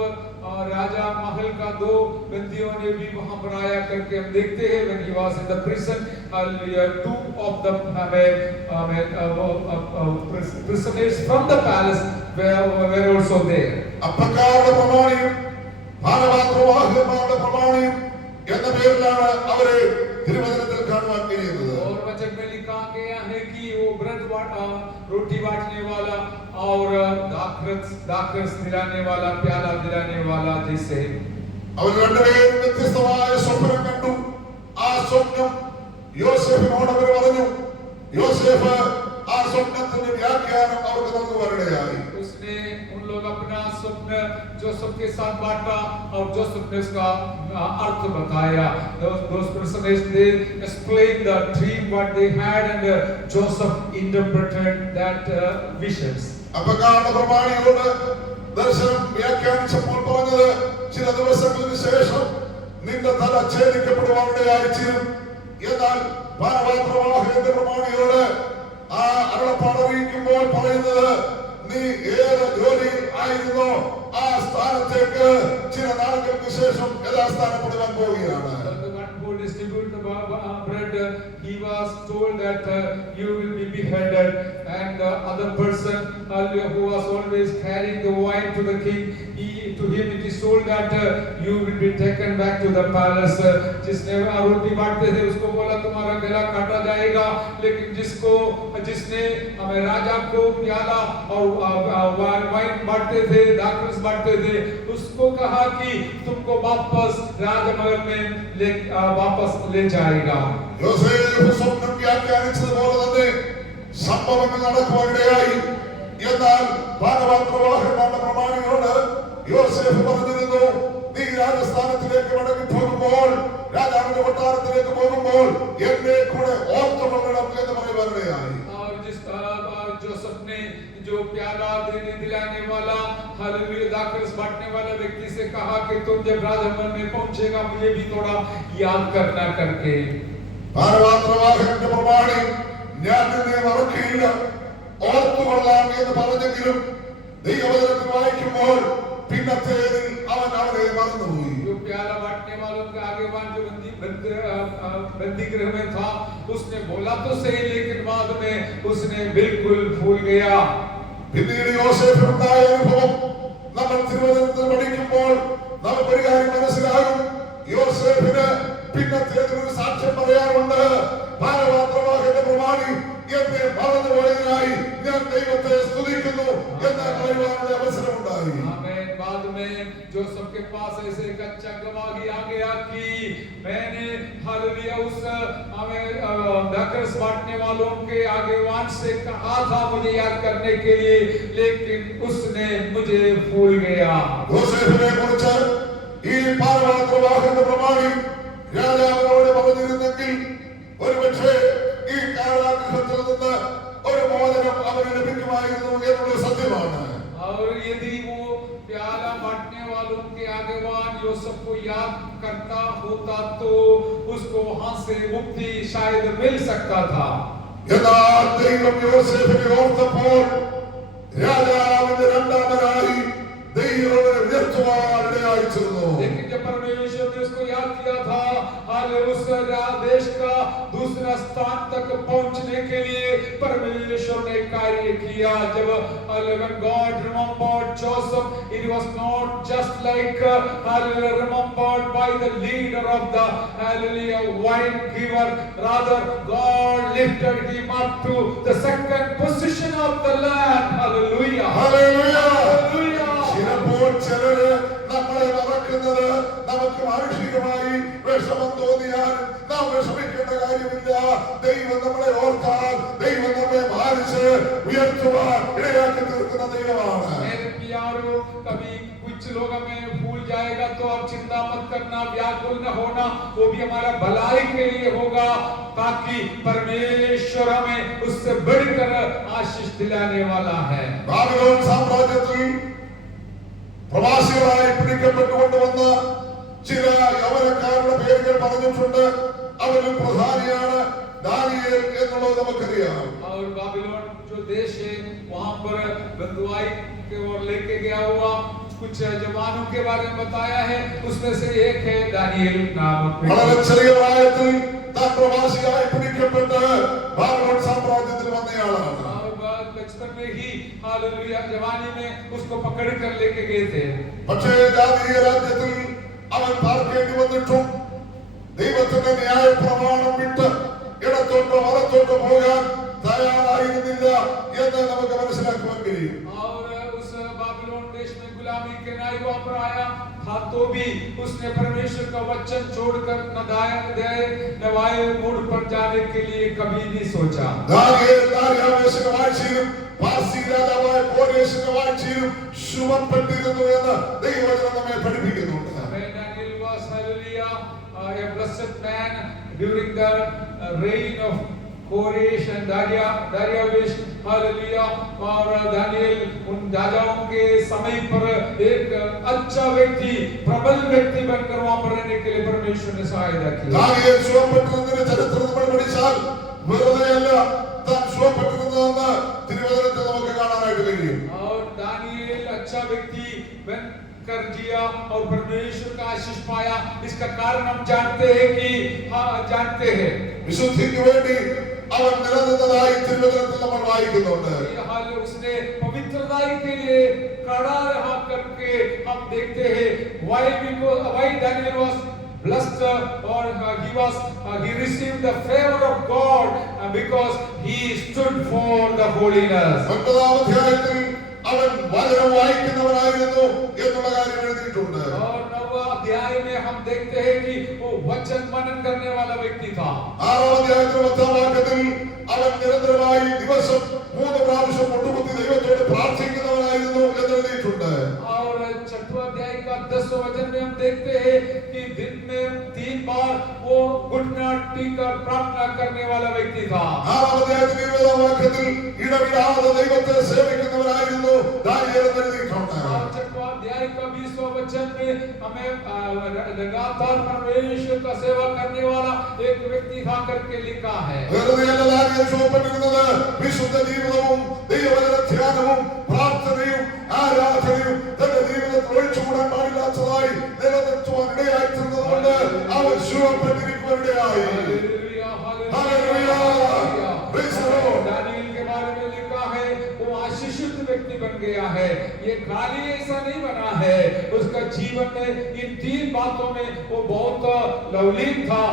राजा महल का दो बंदियों ने भी वहां पर आया करके हम देखते हैं when he was in the prison, two of the prisoners from the palace were also there. അപ്പക്കാരുടെ പ്രമാണിയും ഭാരവാത്രവാഹകന്മാരുടെ പ്രമാണിയും എന്ന പേരിലാണ് അവരെ തിരുവചനത്തിൽ കാണുവാൻ കഴിയുന്നത്. और वचन में लिखा गया है कि वो रोटी बांटने वाला और दाखरस दिलाने वाला, प्याला दिलाने वाला जैसे അവർ രണ്ടുപേരും വ്യത്യസ്തമായ സ്വപ്നം കണ്ടു. ആ സ്വപ്നം യോസേഫിനോട് അവർ പറഞ്ഞു. യോസേഫ് ആ സ്വപ്നത്തിന്റെ വ്യാഖ്യാനം അവർക്ക് നൽകുവാനിടയായി. उसने उन लोग अपना स्वप्न जोसेफ के साथ बांटा और जोसेफ ने उसका अर्थ बताया. Those personages they explained the dream what they had and Joseph interpreted that visions. അപ്പക്കാരുടെ പ്രമാണിയോട് ദർശനം വ്യാഖ്യാനിച്ചപ്പോൾ പറഞ്ഞത്, ചില ദിവസങ്ങൾക്ക് ശേഷം നിന്റെ തല ഛേദിക്കപ്പെടുവാനിടയായി തീരും. എന്നാൽ ഭാരവാത്രവാഹകന്റെ പ്രമാണിയോട് ആ അരുളപ്പാട് അറിയിക്കുമ്പോൾ പറയുന്നത്, നീ ഏത് ജോലി ആയിരുന്നോ ആ സ്ഥാനത്തേക്ക് ചില നാളുകൾക്ക് ശേഷം യഥാസ്ഥാനപ്പെടുവാൻ പോവുകയാണ്. Distribute the bread, he was told that you will be beheaded, and the other person who was always carrying the wine to the king, to him it is told that you will be taken back to the palace. जिसने रोटी बांटते थे उसको बोला तुम्हारा गला काटा जाएगा, लेकिन जिसने हमें राजा को प्याला और वाइन बांटते थे, दाखरस बांटते थे, उसको कहा कि तुमको वापस राजमहल में वापस ले जाएगा. യോസേഫ് സ്വപ്നം വ്യാഖ്യാനിച്ചതുപോലെ തന്നെ സംഭവങ്ങൾ നടക്കുവാനിടയായി. എന്നാൽ ഭാരവാത്രവാഹകന്മാരുടെ പ്രമാണികളോട് യോസേഫ് പറഞ്ഞിരുന്നു, നീ രാജസ്ഥാനത്തിലേക്ക് മടങ്ങി പോകുമ്പോൾ, രാജാവിന്റെ കൊട്ടാരത്തിലേക്ക് പോകുമ്പോൾ എന്നെ കൂടെ ഓർത്തുകൊള്ളണം എന്ന് പറയുവാനിടയായി. जोसेफ ने जो प्याला दिलाने वाला, हालेलुया, दाखरस बांटने वाला व्यक्ति से कहा कि तुम जब राजमहल में पहुंचेगा मुझे भी थोड़ा याद करना करके. ഭാരവാത്രവാഹകന്റെ പ്രമാണി ഞാൻ നിന്നെ മറക്കുകയില്ല, ഓർത്തുകൊള്ളാം എന്ന് പറഞ്ഞെങ്കിലും ദൈവവചനത്തിൽ വായിക്കുമ്പോൾ പിന്നത്തേതിൽ അവൻ അവരെ മറന്നുപോയി. जो प्याला बांटने वालों के आगे जो बंदी गृह में था, उसने बोला तो सही, लेकिन बाद में उसने बिल्कुल भूल गया। പിന്നീട് യോസേഫിനുണ്ടായ അനുഭവം നമ്മൾ തിരുവചനത്തിൽ പഠിക്കുമ്പോൾ നമുക്കൊരു കാര്യം മനസ്സിലാകും. യോസേഫിന് പിന്നത്തേതിനൊരു സാക്ഷ്യം പറയാറുണ്ട്. ഭാരവാത്രവാഹന്റെ പ്രമാണി എന്നെ മറന്നുപോയതിനായി ഞാൻ ദൈവത്തെ സ്തുതിക്കുന്നു എന്ന് പറയുവാനുള്ള അവസരമുണ്ടായി. बाद में जोसेफ के पास ऐसे एक अच्छा गवाही आ गया कि मैंने हालेलुया उस दाखरस बांटने वालों के आगेवान से कहा था मुझे याद करने के लिए, लेकिन उसने मुझे भूल गया। യോസേഫിനെ കുറിച്ച് ഈ ഭാരവാത്രവാഹന്റെ പ്രമാണി രാജാവിനോട് പറഞ്ഞിരുന്നെങ്കിൽ ഒരുപക്ഷേ ഈ കാരാഗൃഹത്തിൽ നിന്ന് ഒരു മോചനം അവന് ലഭിക്കുമായിരുന്നു എന്നുള്ള സത്യമാണ്. और यदि वो प्याला बांटने वालों के आगेवान यूसुफ को याद करता होता तो उसको वहां से मुक्ति शायद मिल सकता था। എന്നാൽ ദൈവം യോസേഫിനെ ഓർത്തപ്പോൾ രാജാവിന്റെ രണ്ടാമനായി ദൈവം ഉയർത്തുവാനിടയായി തീർന്നു. लेकिन जब परमेश्वर ने उसको याद किया था, उस देश का दूसरा स्थान तक पहुंचने के लिए परमेश्वर ने कार्य किया। जब when God remembered Joseph, it was not just like remembered by the leader of the wine giver, rather God lifted him up to the second position of the land. Hallelujah, hallelujah, hallelujah. ചിലപ്പോൾ ചിലര് നമ്മളെ മറക്കുന്നത് നമുക്ക് മാനുഷികമായി വിഷമം തോന്നിയാൽ നാം വിഷമിക്കേണ്ട കാര്യമില്ല. ദൈവം നമ്മളെ ഓർത്താൽ ദൈവം നമ്മെ മാനിച്ച് ഉയർത്തുവാൻ ഇടയാക്കി തീർക്കുന്ന ദൈവമാണ്. मेरे प्यारो, कभी कुछ लोग हमें भूल जाएगा तो आप चिंता मत करना, व्याकुल न होना, वो भी हमारा भलाई के लिए होगा, ताकि परमेश्वर हमें उससे बढ़कर आशीष दिलाने वाला है। ബാബിലോൺ സാമ്രാജ്യത്തിൽ പ്രവാസികളായി പിടിക്കപ്പെട്ടുകൊണ്ടുവന്ന ചില യൗവനക്കാരുടെ പേരുകൾ പറഞ്ഞിട്ടുണ്ട്. അവരിൽ പ്രധാനിയാണ് ദാനിയേൽ എന്നുള്ളത് നമുക്കറിയാം. और बाबिलोन जो देश है वहां पर बंदुआई की ओर लेके गया हुआ कुछ जवानों के बारे में बताया है, उसमें से एक है दानिയേൽ नामक വളരെ ചെറിയ പ്രായത്തിൽ താൻ പ്രവാസിയായി പിടിക്കപ്പെട്ട് ബാബിലോൺ സാമ്രാജ്യത്തിൽ വന്നയാളാണ്. बचपन में ही हालेलुया जवानी में उसको पकड़ कर लेके गए थे। പക്ഷേ ദാനിയേൽ രാജ്യത്തിൽ അവൻ പാർക്കേണ്ടി വന്നിട്ടും ദൈവത്തിന്റെ ന്യായ പ്രമാണം വിട്ട് ഇടത്തോട്ടോ വലത്തോട്ടോ പോകാൻ തയ്യാറായിരുന്നില്ല എന്ന് നമുക്ക് മനസ്സിലാക്കുവാൻ കഴിയും. और उस बाबिलोन देश में गुलामी के नायकों पर आया था तो भी उसने परमेश्वर का वचन छोड़कर न दाएं मोड़ पर जाने के लिए कभी नहीं सोचा। ദാനിയേൽ ദാര്യാവേശിന്റെ വാഴ്ചയിലും പാർസി രാജാവായ കോരേശിന്റെ വാഴ്ചയിലും ശുഭപ്പെട്ടിരുന്നു എന്ന് ദൈവവചനം നമ്മെ പഠിപ്പിക്കുന്നുണ്ട്. Daniel was hallelujah a blessed man during the reign of Koresh and Daryavesh hallelujah. और दानियेल उन राजाओं के समय पर एक अच्छा व्यक्ति, प्रबल व्यक्ति बनकर वहां पर रहने के लिए परमेश्वर ने सहायता की। ദാനിയേൽ ശുഭപ്പെട്ടിരുന്നതിന്റെ ചരിത്രം നമ്മൾ പഠിച്ചാൽ വെറുതെയല്ല താൻ ശുഭപ്പെട്ടിരുന്നതെന്ന് തിരുവചനത്തിൽ നമുക്ക് കാണാനായിട്ട് കഴിയും. और दानियेल अच्छा व्यक्ति बन कर जिया और परमेश्वर का आशीष पाया। इसका कारण हम जानते हैं कि जानते हैं വിശുദ്ധിക്ക് വേണ്ടി അവൻ നിലനിന്നതായി തിരുവചനത്തിൽ നമ്മൾ വായിക്കുന്നുണ്ട്. उसने पवित्रता के लिए खड़ा रहा करके हम देखते हैं why Daniel was blessed or he received the favor of God because he stood for the holiness. 9ാം അധ്യായത്തിൽ അവൻ വചനം വായിക്കുന്നവനായിരുന്നു എന്നുള്ള കാര്യം എഴുതിയിട്ടുണ്ട്. और 9वां अध्याय में हम देखते हैं कि वो वचन मनन करने वाला व्यक्ति था. 6ാം അധ്യായത്തിൽ 10ാം വാക്യത്തിൽ അവൻ നിരന്തരമായി ദിവസം 3 പ്രാവശ്യം മുട്ടുകുത്തി ദൈവത്തോട് പ്രാർത്ഥിക്കുന്നവനായിരുന്നു എന്ന് എഴുതിയിട്ടുണ്ട്. और 6वां अध्याय का 10वां वचन में हम देखते हैं कि दिन में 3 बार वो घुटना टेकर प्रार्थना करने वाला व्यक्ति था. 6ാം അധ്യായത്തിൽ 20ാം വാക്യത്തിൽ ഇടവിടാതെ ദൈവത്തെ സേവിക്കുന്നവനായിരുന്നു ദാനിയേൽ എന്ന് എഴുതിയിട്ടുണ്ട്. 6वां अध्याय का 20वां वचन में हमें लगातार परमेश्वर का सेवा करने वाला एक व्यक्ति था करके लिखा है. വെറുതെയല്ല ദാനിയേൽ ശോഭിപ്പിക്കുന്നത് വിശുദ്ധ ജീവിതവും ദൈവവചന ധ്യാനവും പ്രാർത്ഥനയും ആരാധനയും തന്റെ ജീവിതത്തിൽ ഒഴിച്ചുകൂടാൻ പാടില്ലാത്തതായി നിലനിർത്തുവാൻ ഇടയായി തീർന്നതുകൊണ്ട് അവൻ ശോഭിപ്പിക്കുന്നു. व्यक्ति बन गया है। ये खाली ऐसा नहीं बना है, उसका जीवन में इन 3 बातों में वो बहुत लवलीन था,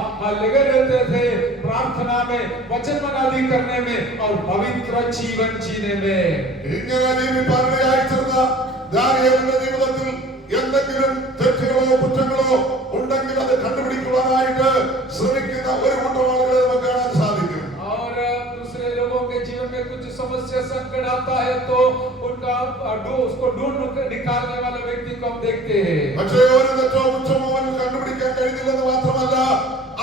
लगे रहते थे प्रार्थना में, वचन मनादी करने में और पवित्र जीवन जीने में। ഇങ്ങനെ ജീവിപ്പാനിടയായി തീർന്ന ദാനിയേലിന്റെ ജീവിതത്തിൽ എന്തെങ്കിലും തെറ്റുകളോ കുറ്റങ്ങളോ ഉണ്ടെങ്കിൽ അത് കണ്ടുപിടിക്കുവാനായിട്ട് ശ്രമിക്കുന്ന ഒരു കൂട്ടം ആളുകളെ നമുക്ക് കാണാൻ സാധിക്കും. और दूसरे लोगों के जीवन में कुछ समस्या संकट आता है तो उनका उसको ढूंढ निकालने वाला व्यक्ति को हम देखते हैं। പക്ഷേ ഒരു തെറ്റോ കുറ്റമോ അവന് കണ്ടുപിടിക്കാൻ കഴിഞ്ഞില്ലെന്ന് മാത്രമല്ല,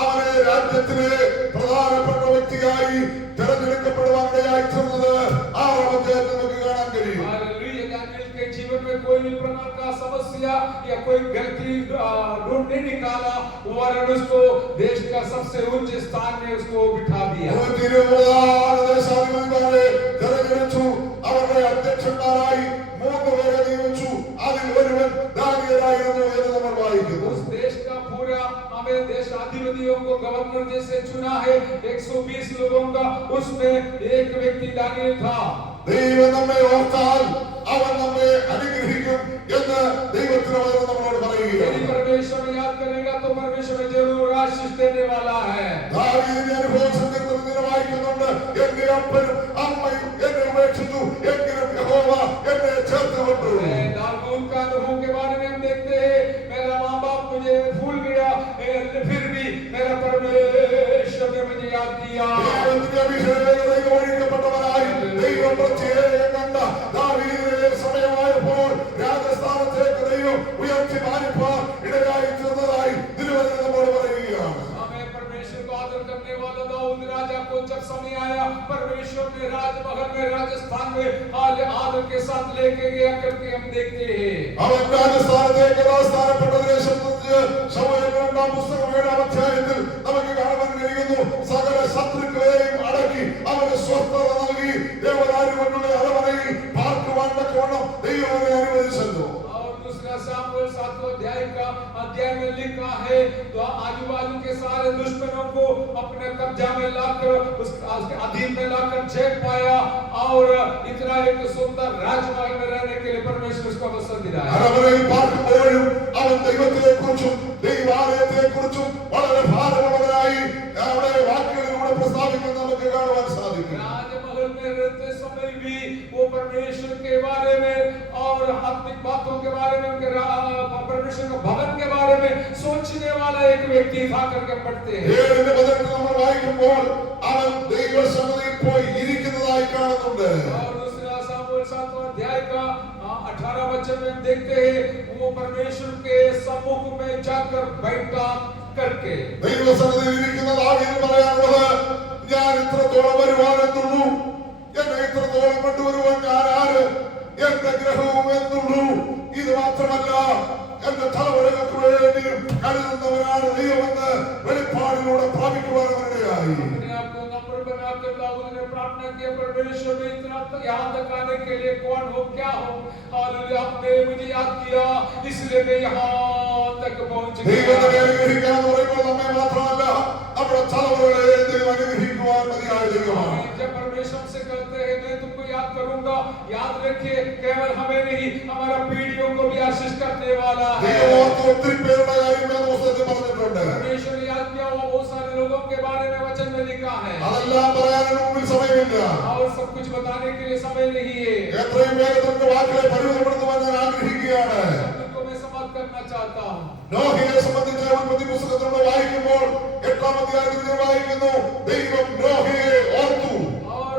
അവനെ രാജ്യത്തിലെ പ്രധാനപ്പെട്ട വ്യക്തിയായി തെരഞ്ഞെടുക്കപ്പെടുവാനിടയായി തീർന്നത് 6-ാം അധ്യായത്തിൽ നമുക്ക് കാണാൻ കഴിയും. के जीवन में कोई भी प्रकार का समस्या या कोई गलती ढूंढ नहीं निकाला, वरन उसको देश का सबसे उच्च स्थान में उसको बिठा दिया। അവരുടെ അധ്യക്ഷന്മാരായി 3 പേരെ നിയമിച്ചു. അതിൽ ഒരുവൻ ദാനിയേലായിരുന്നു എന്ന് നമ്മൾ വായിക്കുന്നു. उस देश का पूरा हमें देश अधिपतियों को गवर्नर जैसे चुना है, 120 लोगों का, उसमें एक व्यक्ति दानिയേൽ था। ദൈവം നമ്മെ ഓർത്താൽ അവൻ നമ്മെ അനുഗ്രഹിക്കും എന്ന് ദൈവത്തിന്റെ വചനം നമ്മളോട് പറയുകയാണ്. परमेश्वर याद करेगा तो परमेश्वर जरूर आशीष देने वाला है। ദാവീദിന്റെ അനുഭവ സങ്കീർത്തനത്തിൽ വായിക്കുന്നുണ്ട്, എന്റെ അപ്പനും അമ്മയും എന്നെ ഉപേക്ഷിച്ചു, എങ്കിലും യഹോവ എന്നെ ചേർത്തുകൊണ്ടു. दाऊद का अनुभव के बारे में हम देखते हैं, मेरा माँ बाप मुझे भूल गया, फिर भी मेरा परमेश्वर ने मुझे याद किया। ദൈവത്തിന്റെ അഭിഷേകത്തിൽ ഒഴിക്കപ്പെട്ടവനായി ദൈവം പ്രത്യേകം കണ്ട ദാവീദിനെ സമയമായപ്പോൾ രാജസ്ഥാനത്തേക്ക് ദൈവം ഉയർത്തി മാനിപ്പാൻ ഇടയായി തീർന്നതായി തിരുവചനം നമ്മോട് പറയുകയാണ്. परमेश्वर को आदर करने वाला दाऊद राजा को जब समय आया, परमेश्वर ने राजमहल में राजस्थान में आदर के साथ लेके गया करके हम देखते हैं। അവൻ രാജസ്ഥാനത്തേക്ക് സ്ഥാനപ്പെട്ടതിനെ സംബന്ധിച്ച് ശമൂവേൽ 2-ാം പുസ്തകം 7-ാം അധ്യായത്തിൽ നമുക്ക് കാണാൻ കഴിയുന്നു. സകല ശത്രുക്കളെയും അടക്കി അവന് സ്വസ്ഥത നൽകി ദേവദാരു കൊണ്ടുള്ള അരമനയിൽ പാർക്കുവാൻ തക്കവണ്ണം ദൈവം അവനെ അനുവദിച്ചു. सामुएल 7वां अध्याय में लिखा है, तो आजू बाजू के सारे दुश्मनों को अपने कब्जा में लाकर उसके अधीन में लाकर जीत पाया और इतना एक सुंदर राजमहल में रहने के लिए परमेश्वर उसको अवसर दिलाया। അരമനയിൽ പാർക്കുമ്പോഴും അവൻ ദൈവത്തെക്കുറിച്ചും ദൈവാലയത്തെക്കുറിച്ചും വളരെ ഭാരമുള്ളവരായി അവിടെ വാക്കുകളിലൂടെ പ്രസ്താവിക്കുന്നത് നമുക്ക് കാണുവാൻ സാധിക്കും. राजमहल में रहते समय भी वो परमेश्वर के बारे में और आत्मिक बातों के बारे में, उनके परमेश्वर के भवन के बारे में सोचने वाला एक व्यक्ति था करके पढ़ते हैं। 7-ന്റെ 18 നമ്മൾ വായിക്കുമ്പോൾ അവൻ ദൈവസന്നിധിയിൽ പോയി ഇരിക്കുന്നതായി കാണുന്നുണ്ട്. और दूसरा सामुएल 7वां अध्याय का 18 वचन में देखते हैं, वो परमेश्वर के सम्मुख में जाकर बैठा करके ദൈവസന്നിധിയിൽ ഇരിക്കുന്ന ദാവീദ് പറയാനുള്ളത്, ഞാൻ ഇത്രത്തോളം വരുവാനെന്നുള്ളൂ, എന്നെ ഇത്രത്തോളം കൊണ്ടുവരുവാൻ ഞാൻ ആര്, എന്റെ ഗ്രഹവും എന്നുള്ളൂ. ഇത് മാത്രമല്ല, എന്റെ തലമുറകൾക്ക് വേണ്ടിയും കരുതുന്നവരാണ് ദൈവമെന്ന് വെളിപ്പാടിലൂടെ പ്രാപിക്കുവാനിടയായി. प्रार्थना किया, परमेश्वर में इतना यहाँ तक आने के लिए कौन हो, क्या हो, हालेलुया, आपने मुझे याद किया, इसलिए मैं यहाँ तक पहुंच गया। ദൈവത്തെ അനുഗ്രഹിക്കാൻ എന്ന് പറയുമ്പോൾ നമ്മെ മാത്രമല്ല, നമ്മുടെ തലമുറകളെ ദൈവം അനുഗ്രഹിക്കുവാൻ മതിയായ ദൈവമാണ്. जब परमेश्वर से कहते हैं मैं तुमको याद करूंगा, याद रखिए केवल हमें नहीं, हमारा पीढ़ियों को भी आशीष करने वाला है। ഒത്തിരി പേരുടെ കാര്യം ഞാൻ പുസ്തകത്തിൽ പറഞ്ഞിട്ടുണ്ട്. परमेश्वर ने याद किया हुआ बहुत सारे लोगों के बारे में वचन में लिखा है। അതെല്ലാം പറയാനും മുമ്പിൽ സമയമില്ല. और सब कुछ बताने के लिए समय नहीं है। എത്രയും വേഗത്തിൽ വാക്കുകളെ പരിമിതപ്പെടുത്തുവാൻ ഞാൻ ആഗ്രഹിക്കുകയാണ്. सबको मैं समाप्त करना चाहता हूँ। നോഹയെ സംബന്ധിച്ച് ഉൽപ്പത്തി പുസ്തകത്തിലൂടെ വായിക്കുമ്പോൾ 8-ാം അധ്യായത്തിൽ വായിക്കുന്നു, ദൈവം നോഹയെ ഓർത്തു. और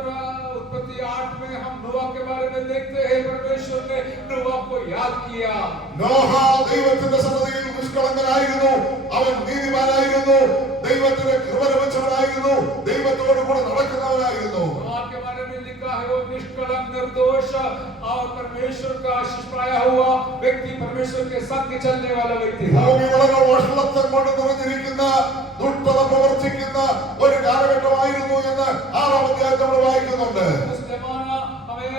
उत्पत्ति 8 में हम नोआ के बारे में देखते हैं, परमेश्वर ने नोआ को याद किया। നോഹ ദൈവത്തിന്റെ സന്നിധിയിൽ നിഷ്കളങ്കനായിരുന്നു, അവൻ നീതിമാനായിരുന്നു, ദൈവത്തിന്റെ കൃപ ലഭിച്ചവനായിരുന്നു, ദൈവത്തോട് കൂടെ നടക്കുന്നവനായിരുന്നു. नोआ के बारे में लिखा है, वो निष्कलंक निर्दोष और परमेश्वर का आशीष पाया हुआ व्यक्ति, परमेश्वर के संग चलने वाला व्यक्ति था। ഭൂമി വളരെ വഷളത്വം കൊണ്ട് നിറഞ്ഞിരിക്കുന്ന, ദുഷ്ടത പ്രവർത്തിക്കുന്ന ഒരു കാലഘട്ടമായിരുന്നു എന്ന് 6-ാം അധ്യായത്തിൽ നമ്മൾ വായിക്കുന്നുണ്ട്. उस जमाना हमें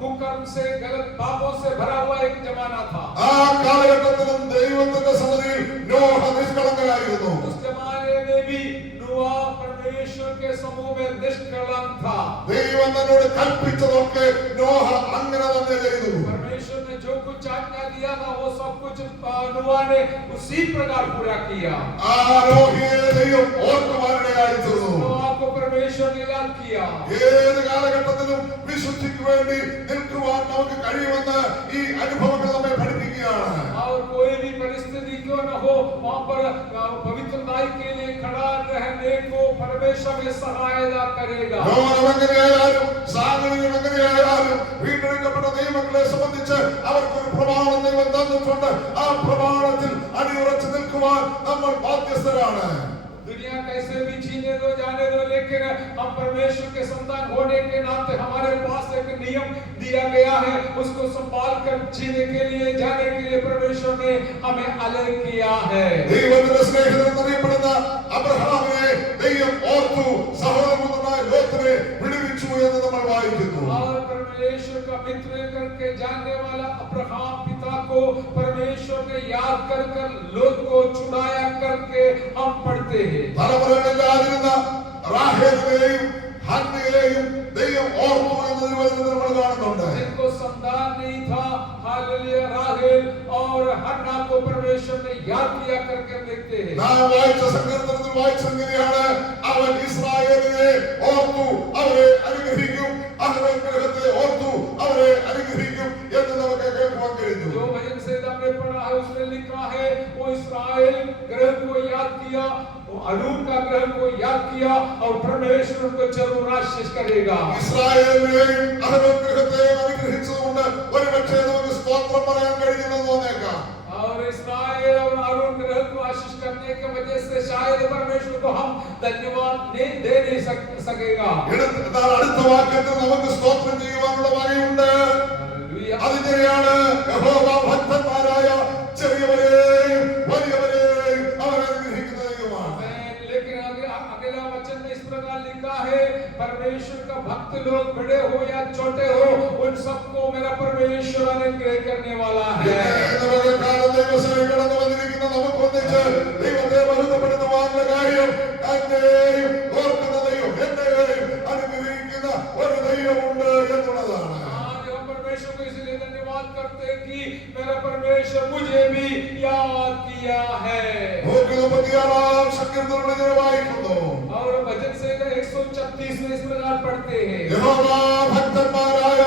कुकर्म से, गलत पापों से भरा हुआ एक जमाना था। ആ കാലഘട്ടത്തിലും ദൈവത്തിന്റെ സന്നിധിയിൽ നോഹ നിഷ്കളങ്കനായിരുന്നു. उस जमाने में भी नोआ परमेश्वर के सम्मुख वस्तुओं में निष्कलंक था। ദൈവം തന്നോട് കൽപ്പിച്ചതൊക്കെ നോഹ അങ്ങനെ തന്നെ ചെയ്തു. परमेश्वर ने जो कुछ आज्ञा दिया था वो सब कुछ नोआ ने उसी प्रकार पूरा किया। ആ നോഹയെ ദൈവം ഓർക്കുവാനിടയായി തീർന്നു. नोआ को परमेश्वर ने याद किया। ഏത് കാലഘട്ടത്തിലും വിശുദ്ധിക്ക് വേണ്ടി നിൽക്കുവാൻ നമുക്ക് കഴിയുമെന്ന് ഈ അനുഭവങ്ങൾ നമ്മെ പഠിപ്പിക്കുകയാണ്. और कोई भी परिस्थिति क्यों न हो वहां पर पवित्रताई के लिए खड़ा रहने को परमेश्वर में सहायता करेगा। എങ്ങനെയായാലും സാഹചര്യം എങ്ങനെയായാലും വീണ്ടെടുക്കപ്പെട്ട ദൈവമക്കളെ സംബന്ധിച്ച് അവർക്കൊരു പ്രമാണം ദൈവം തന്നിട്ടുണ്ട്. ആ പ്രമാണത്തിൽ അടിയുറച്ചു നിൽക്കുവാൻ നമ്മൾ ബാധ്യസ്ഥരാണ്. दुनिया कैसे भी छीने दो जाने दो, लेकिन हम परमेश्वर के संतान होने के नाते हमारे पास एक नियम दिया गया है, उसको संभाल कर जीने के लिए जाने के लिए परमेश्वर ने हमें अलग किया है। ദൈവത്തിന്റെ സ്നേഹിതനെന്നറിയപ്പെടുന്ന അബ്രഹാമിനെ ദൈവം ഓർത്തു, സഹോദരപുത്രനായ ലോത്തിനെ വിടുവിച്ചു എന്ന് നമ്മൾ വായിക്കുന്നു. और परमेश्वर का मित्र करके जानने वाला अब्राहम पिता को परमेश्वर ने याद कर कर लोत को छुड़ाया करके हम पढ़ते हैं। തലമുറകളില്ലാതിരുന്ന റാഹേലിനെയും ഹന്നയെയും ദൈവം ഓർത്തു എന്ന് തിരുവചനത്തിൽ നമ്മൾ കാണുന്നുണ്ട്. जिनको संतान नहीं था, हालेलुया, राहेल और हन्ना को परमेश्वर ने याद किया करके हम देखते हैं। നാം വായിച്ച സങ്കീർത്തനത്തിൽ വായിച്ചെങ്ങനെയാണ് അവൻ ഇസ്രായേലിനെ ഓർത്തു അവരെ അനുഗ്രഹിക്കും, അഹരോൻ ഗൃഹത്തെ ഓർത്തു അവരെ അനുഗ്രഹിക്കും എന്ന് നമുക്ക് കേൾക്കുവാൻ കഴിഞ്ഞു. जो भजन से हमने पढ़ा है उसमें लिखा है वो इस्राएल ग्रह को याद किया, वो अरून का ग्रह को याद किया और परमेश्वर को जरूर आशीष करेगा। ഇസ്രായേലിനെയും അഹരോൻ ഗൃഹത്തെയും അനുഗ്രഹിച്ചതുകൊണ്ട് ഒരുപക്ഷേ നമുക്ക് സ്തോത്രം പറയാൻ കഴിയുമെന്ന് തോന്നേക്കാം. और इस्राएल और अरून ग्रह को आशीष करने की वजह से शायद परमेश्वर को हम धन्यवाद नहीं दे नहीं सकेगा। എന്നാൽ അടുത്ത വാക്യത്തിൽ നമുക്ക് സ്തോത്രം ചെയ്യുവാനുള്ള വകയുണ്ട്. അതിനെയാണ് യഹോവ ഭക്തന്മാരായ ചെറിയവരെയും വലിയവരെയും അവൻ അനുഗ്രഹിക്കുന്ന ദൈവമാണ്. लेकिन अगला वचन में इस प्रकार लिखा है, परमेश्वर का भक्त लोग बड़े हो या छोटे हो उन सबको मेरा परमेश्वर अनुग्रह करने वाला है। ദൈവസഭയിൽ കടന്നു വന്നിരിക്കുന്ന നമുക്കൊന്നിച്ച് ദൈവത്തെ ബഹുമാനപ്പെടുത്തുവാനുള്ള കാര്യം എന്നെയും ഓർക്കുന്ന ദൈവം എന്നെയും അനുഗ്രഹിക്കുന്ന ഒരു ദൈവമുണ്ട് എന്നുള്ളതാണ്. परमेश्वर को इसलिए धन्यवाद करते हैं कि मेरा परमेश्वर मुझे भी याद किया है। और भजन से 136 में इस प्रकार पढ़ते हैं, यहोवा भक्तന്മാരായ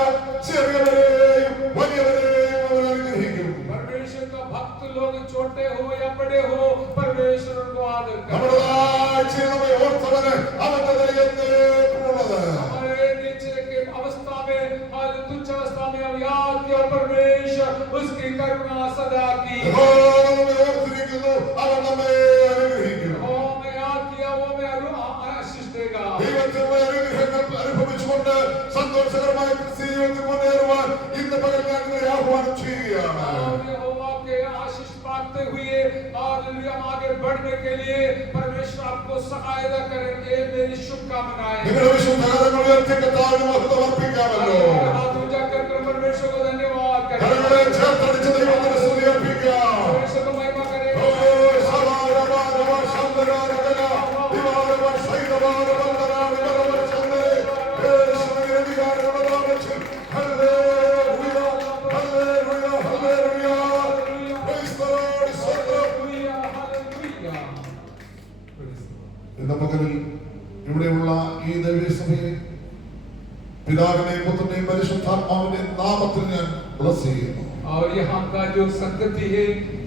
ചെറിയവരെയും വലിയവരെയും അവൻ അനുഗ്രഹിക്കും. परमेश्वर का भक्त लोग छोटे हो या बड़े हो परमेश्वर उनको आदर करता है। നമ്മുടെ താഴ്ചയെ നമ്മെ ഓർത്തവന് അവന്റെ ദയയെന്നേക്കുമുള്ളത്. हमारे नीचे के अवस्था में, हमारे तुच्छ अवस्था में हम याद किया परमेश्वर उसकी करुणा सदा की। നമ്മെ ഓർത്തിരിക്കുന്നു, അവൻ നമ്മെ അനുഗ്രഹിക്കും. मैं याद किया वो मैं आशीष देगा। ദൈവത്തിന്റെ അനുഗ്രഹങ്ങൾ അനുഭവിച്ചുകൊണ്ട് സന്തോഷകരമായ ക്രിസ്തീയ ജീവിതത്തിൽ മുന്നേറുവാൻ ഇന്ന് പകൽ ഞാൻ നിങ്ങളെ ആഹ്വാനം ചെയ്യുകയാണ്. और यहोवा के आशीष पाते हुए और हम आगे बढ़ने के लिए परमेश्वर आपको सहायता करेंगे, मेरी शुभकामनाएं। നിങ്ങളുടെ വിശുദ്ധകരങ്ങൾ ഉയർത്തി കർത്താവിന് മഹത്വം അർപ്പിക്കാമല്ലോ. हाथ ऊंचा कर परमेश्वर को धन्यवाद करें, കരങ്ങളെ ചേർത്തടിച്ച് ദൈവത്തിന് സ്തുതി അർപ്പിക്കാം. परमेश्वर को महिमा करें। ഇന്ന് പകലിൽ ഇവിടെയുള്ള ഈ ദൈവസഭയെ പിതാവിനെയും പുത്രനെയും പരിശുദ്ധാത്മാവിന്റെയും നാമത്തിൽ ഞാൻ ബ്ലസ് ചെയ്യുന്നു. और यहाँ का जो संगति है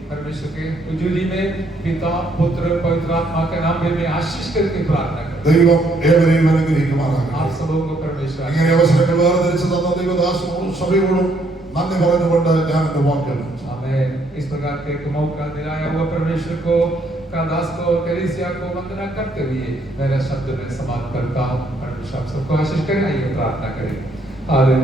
परमेश्वर के हुजूरी में पिता पुत्र पवित्र आत्मा के नाम में मैं आशीष करके प्रार्थना करता हूँ। ദൈവം ഏവരെയും അനുഗ്രഹിക്കുമാറാകട്ടെ. आप सबों को परमेश्वर ഇങ്ങനെ അവസരങ്ങൾ വേർതിരിച്ച് തന്ന ദൈവദാസനോടും സഭയോടും നന്ദി പറഞ്ഞുകൊണ്ട് ഞാൻ എന്റെ വാക്കുകൾ हमें इस प्रकार के एक मौका दिलाया हुआ परमेश्वर को का दास को कलीसिया को वंदना करते हुए मेरा शब्द में समाप्त करता हूँ। परमेश्वर आप सबको आशीष करें। आइए प्रार्थना करें।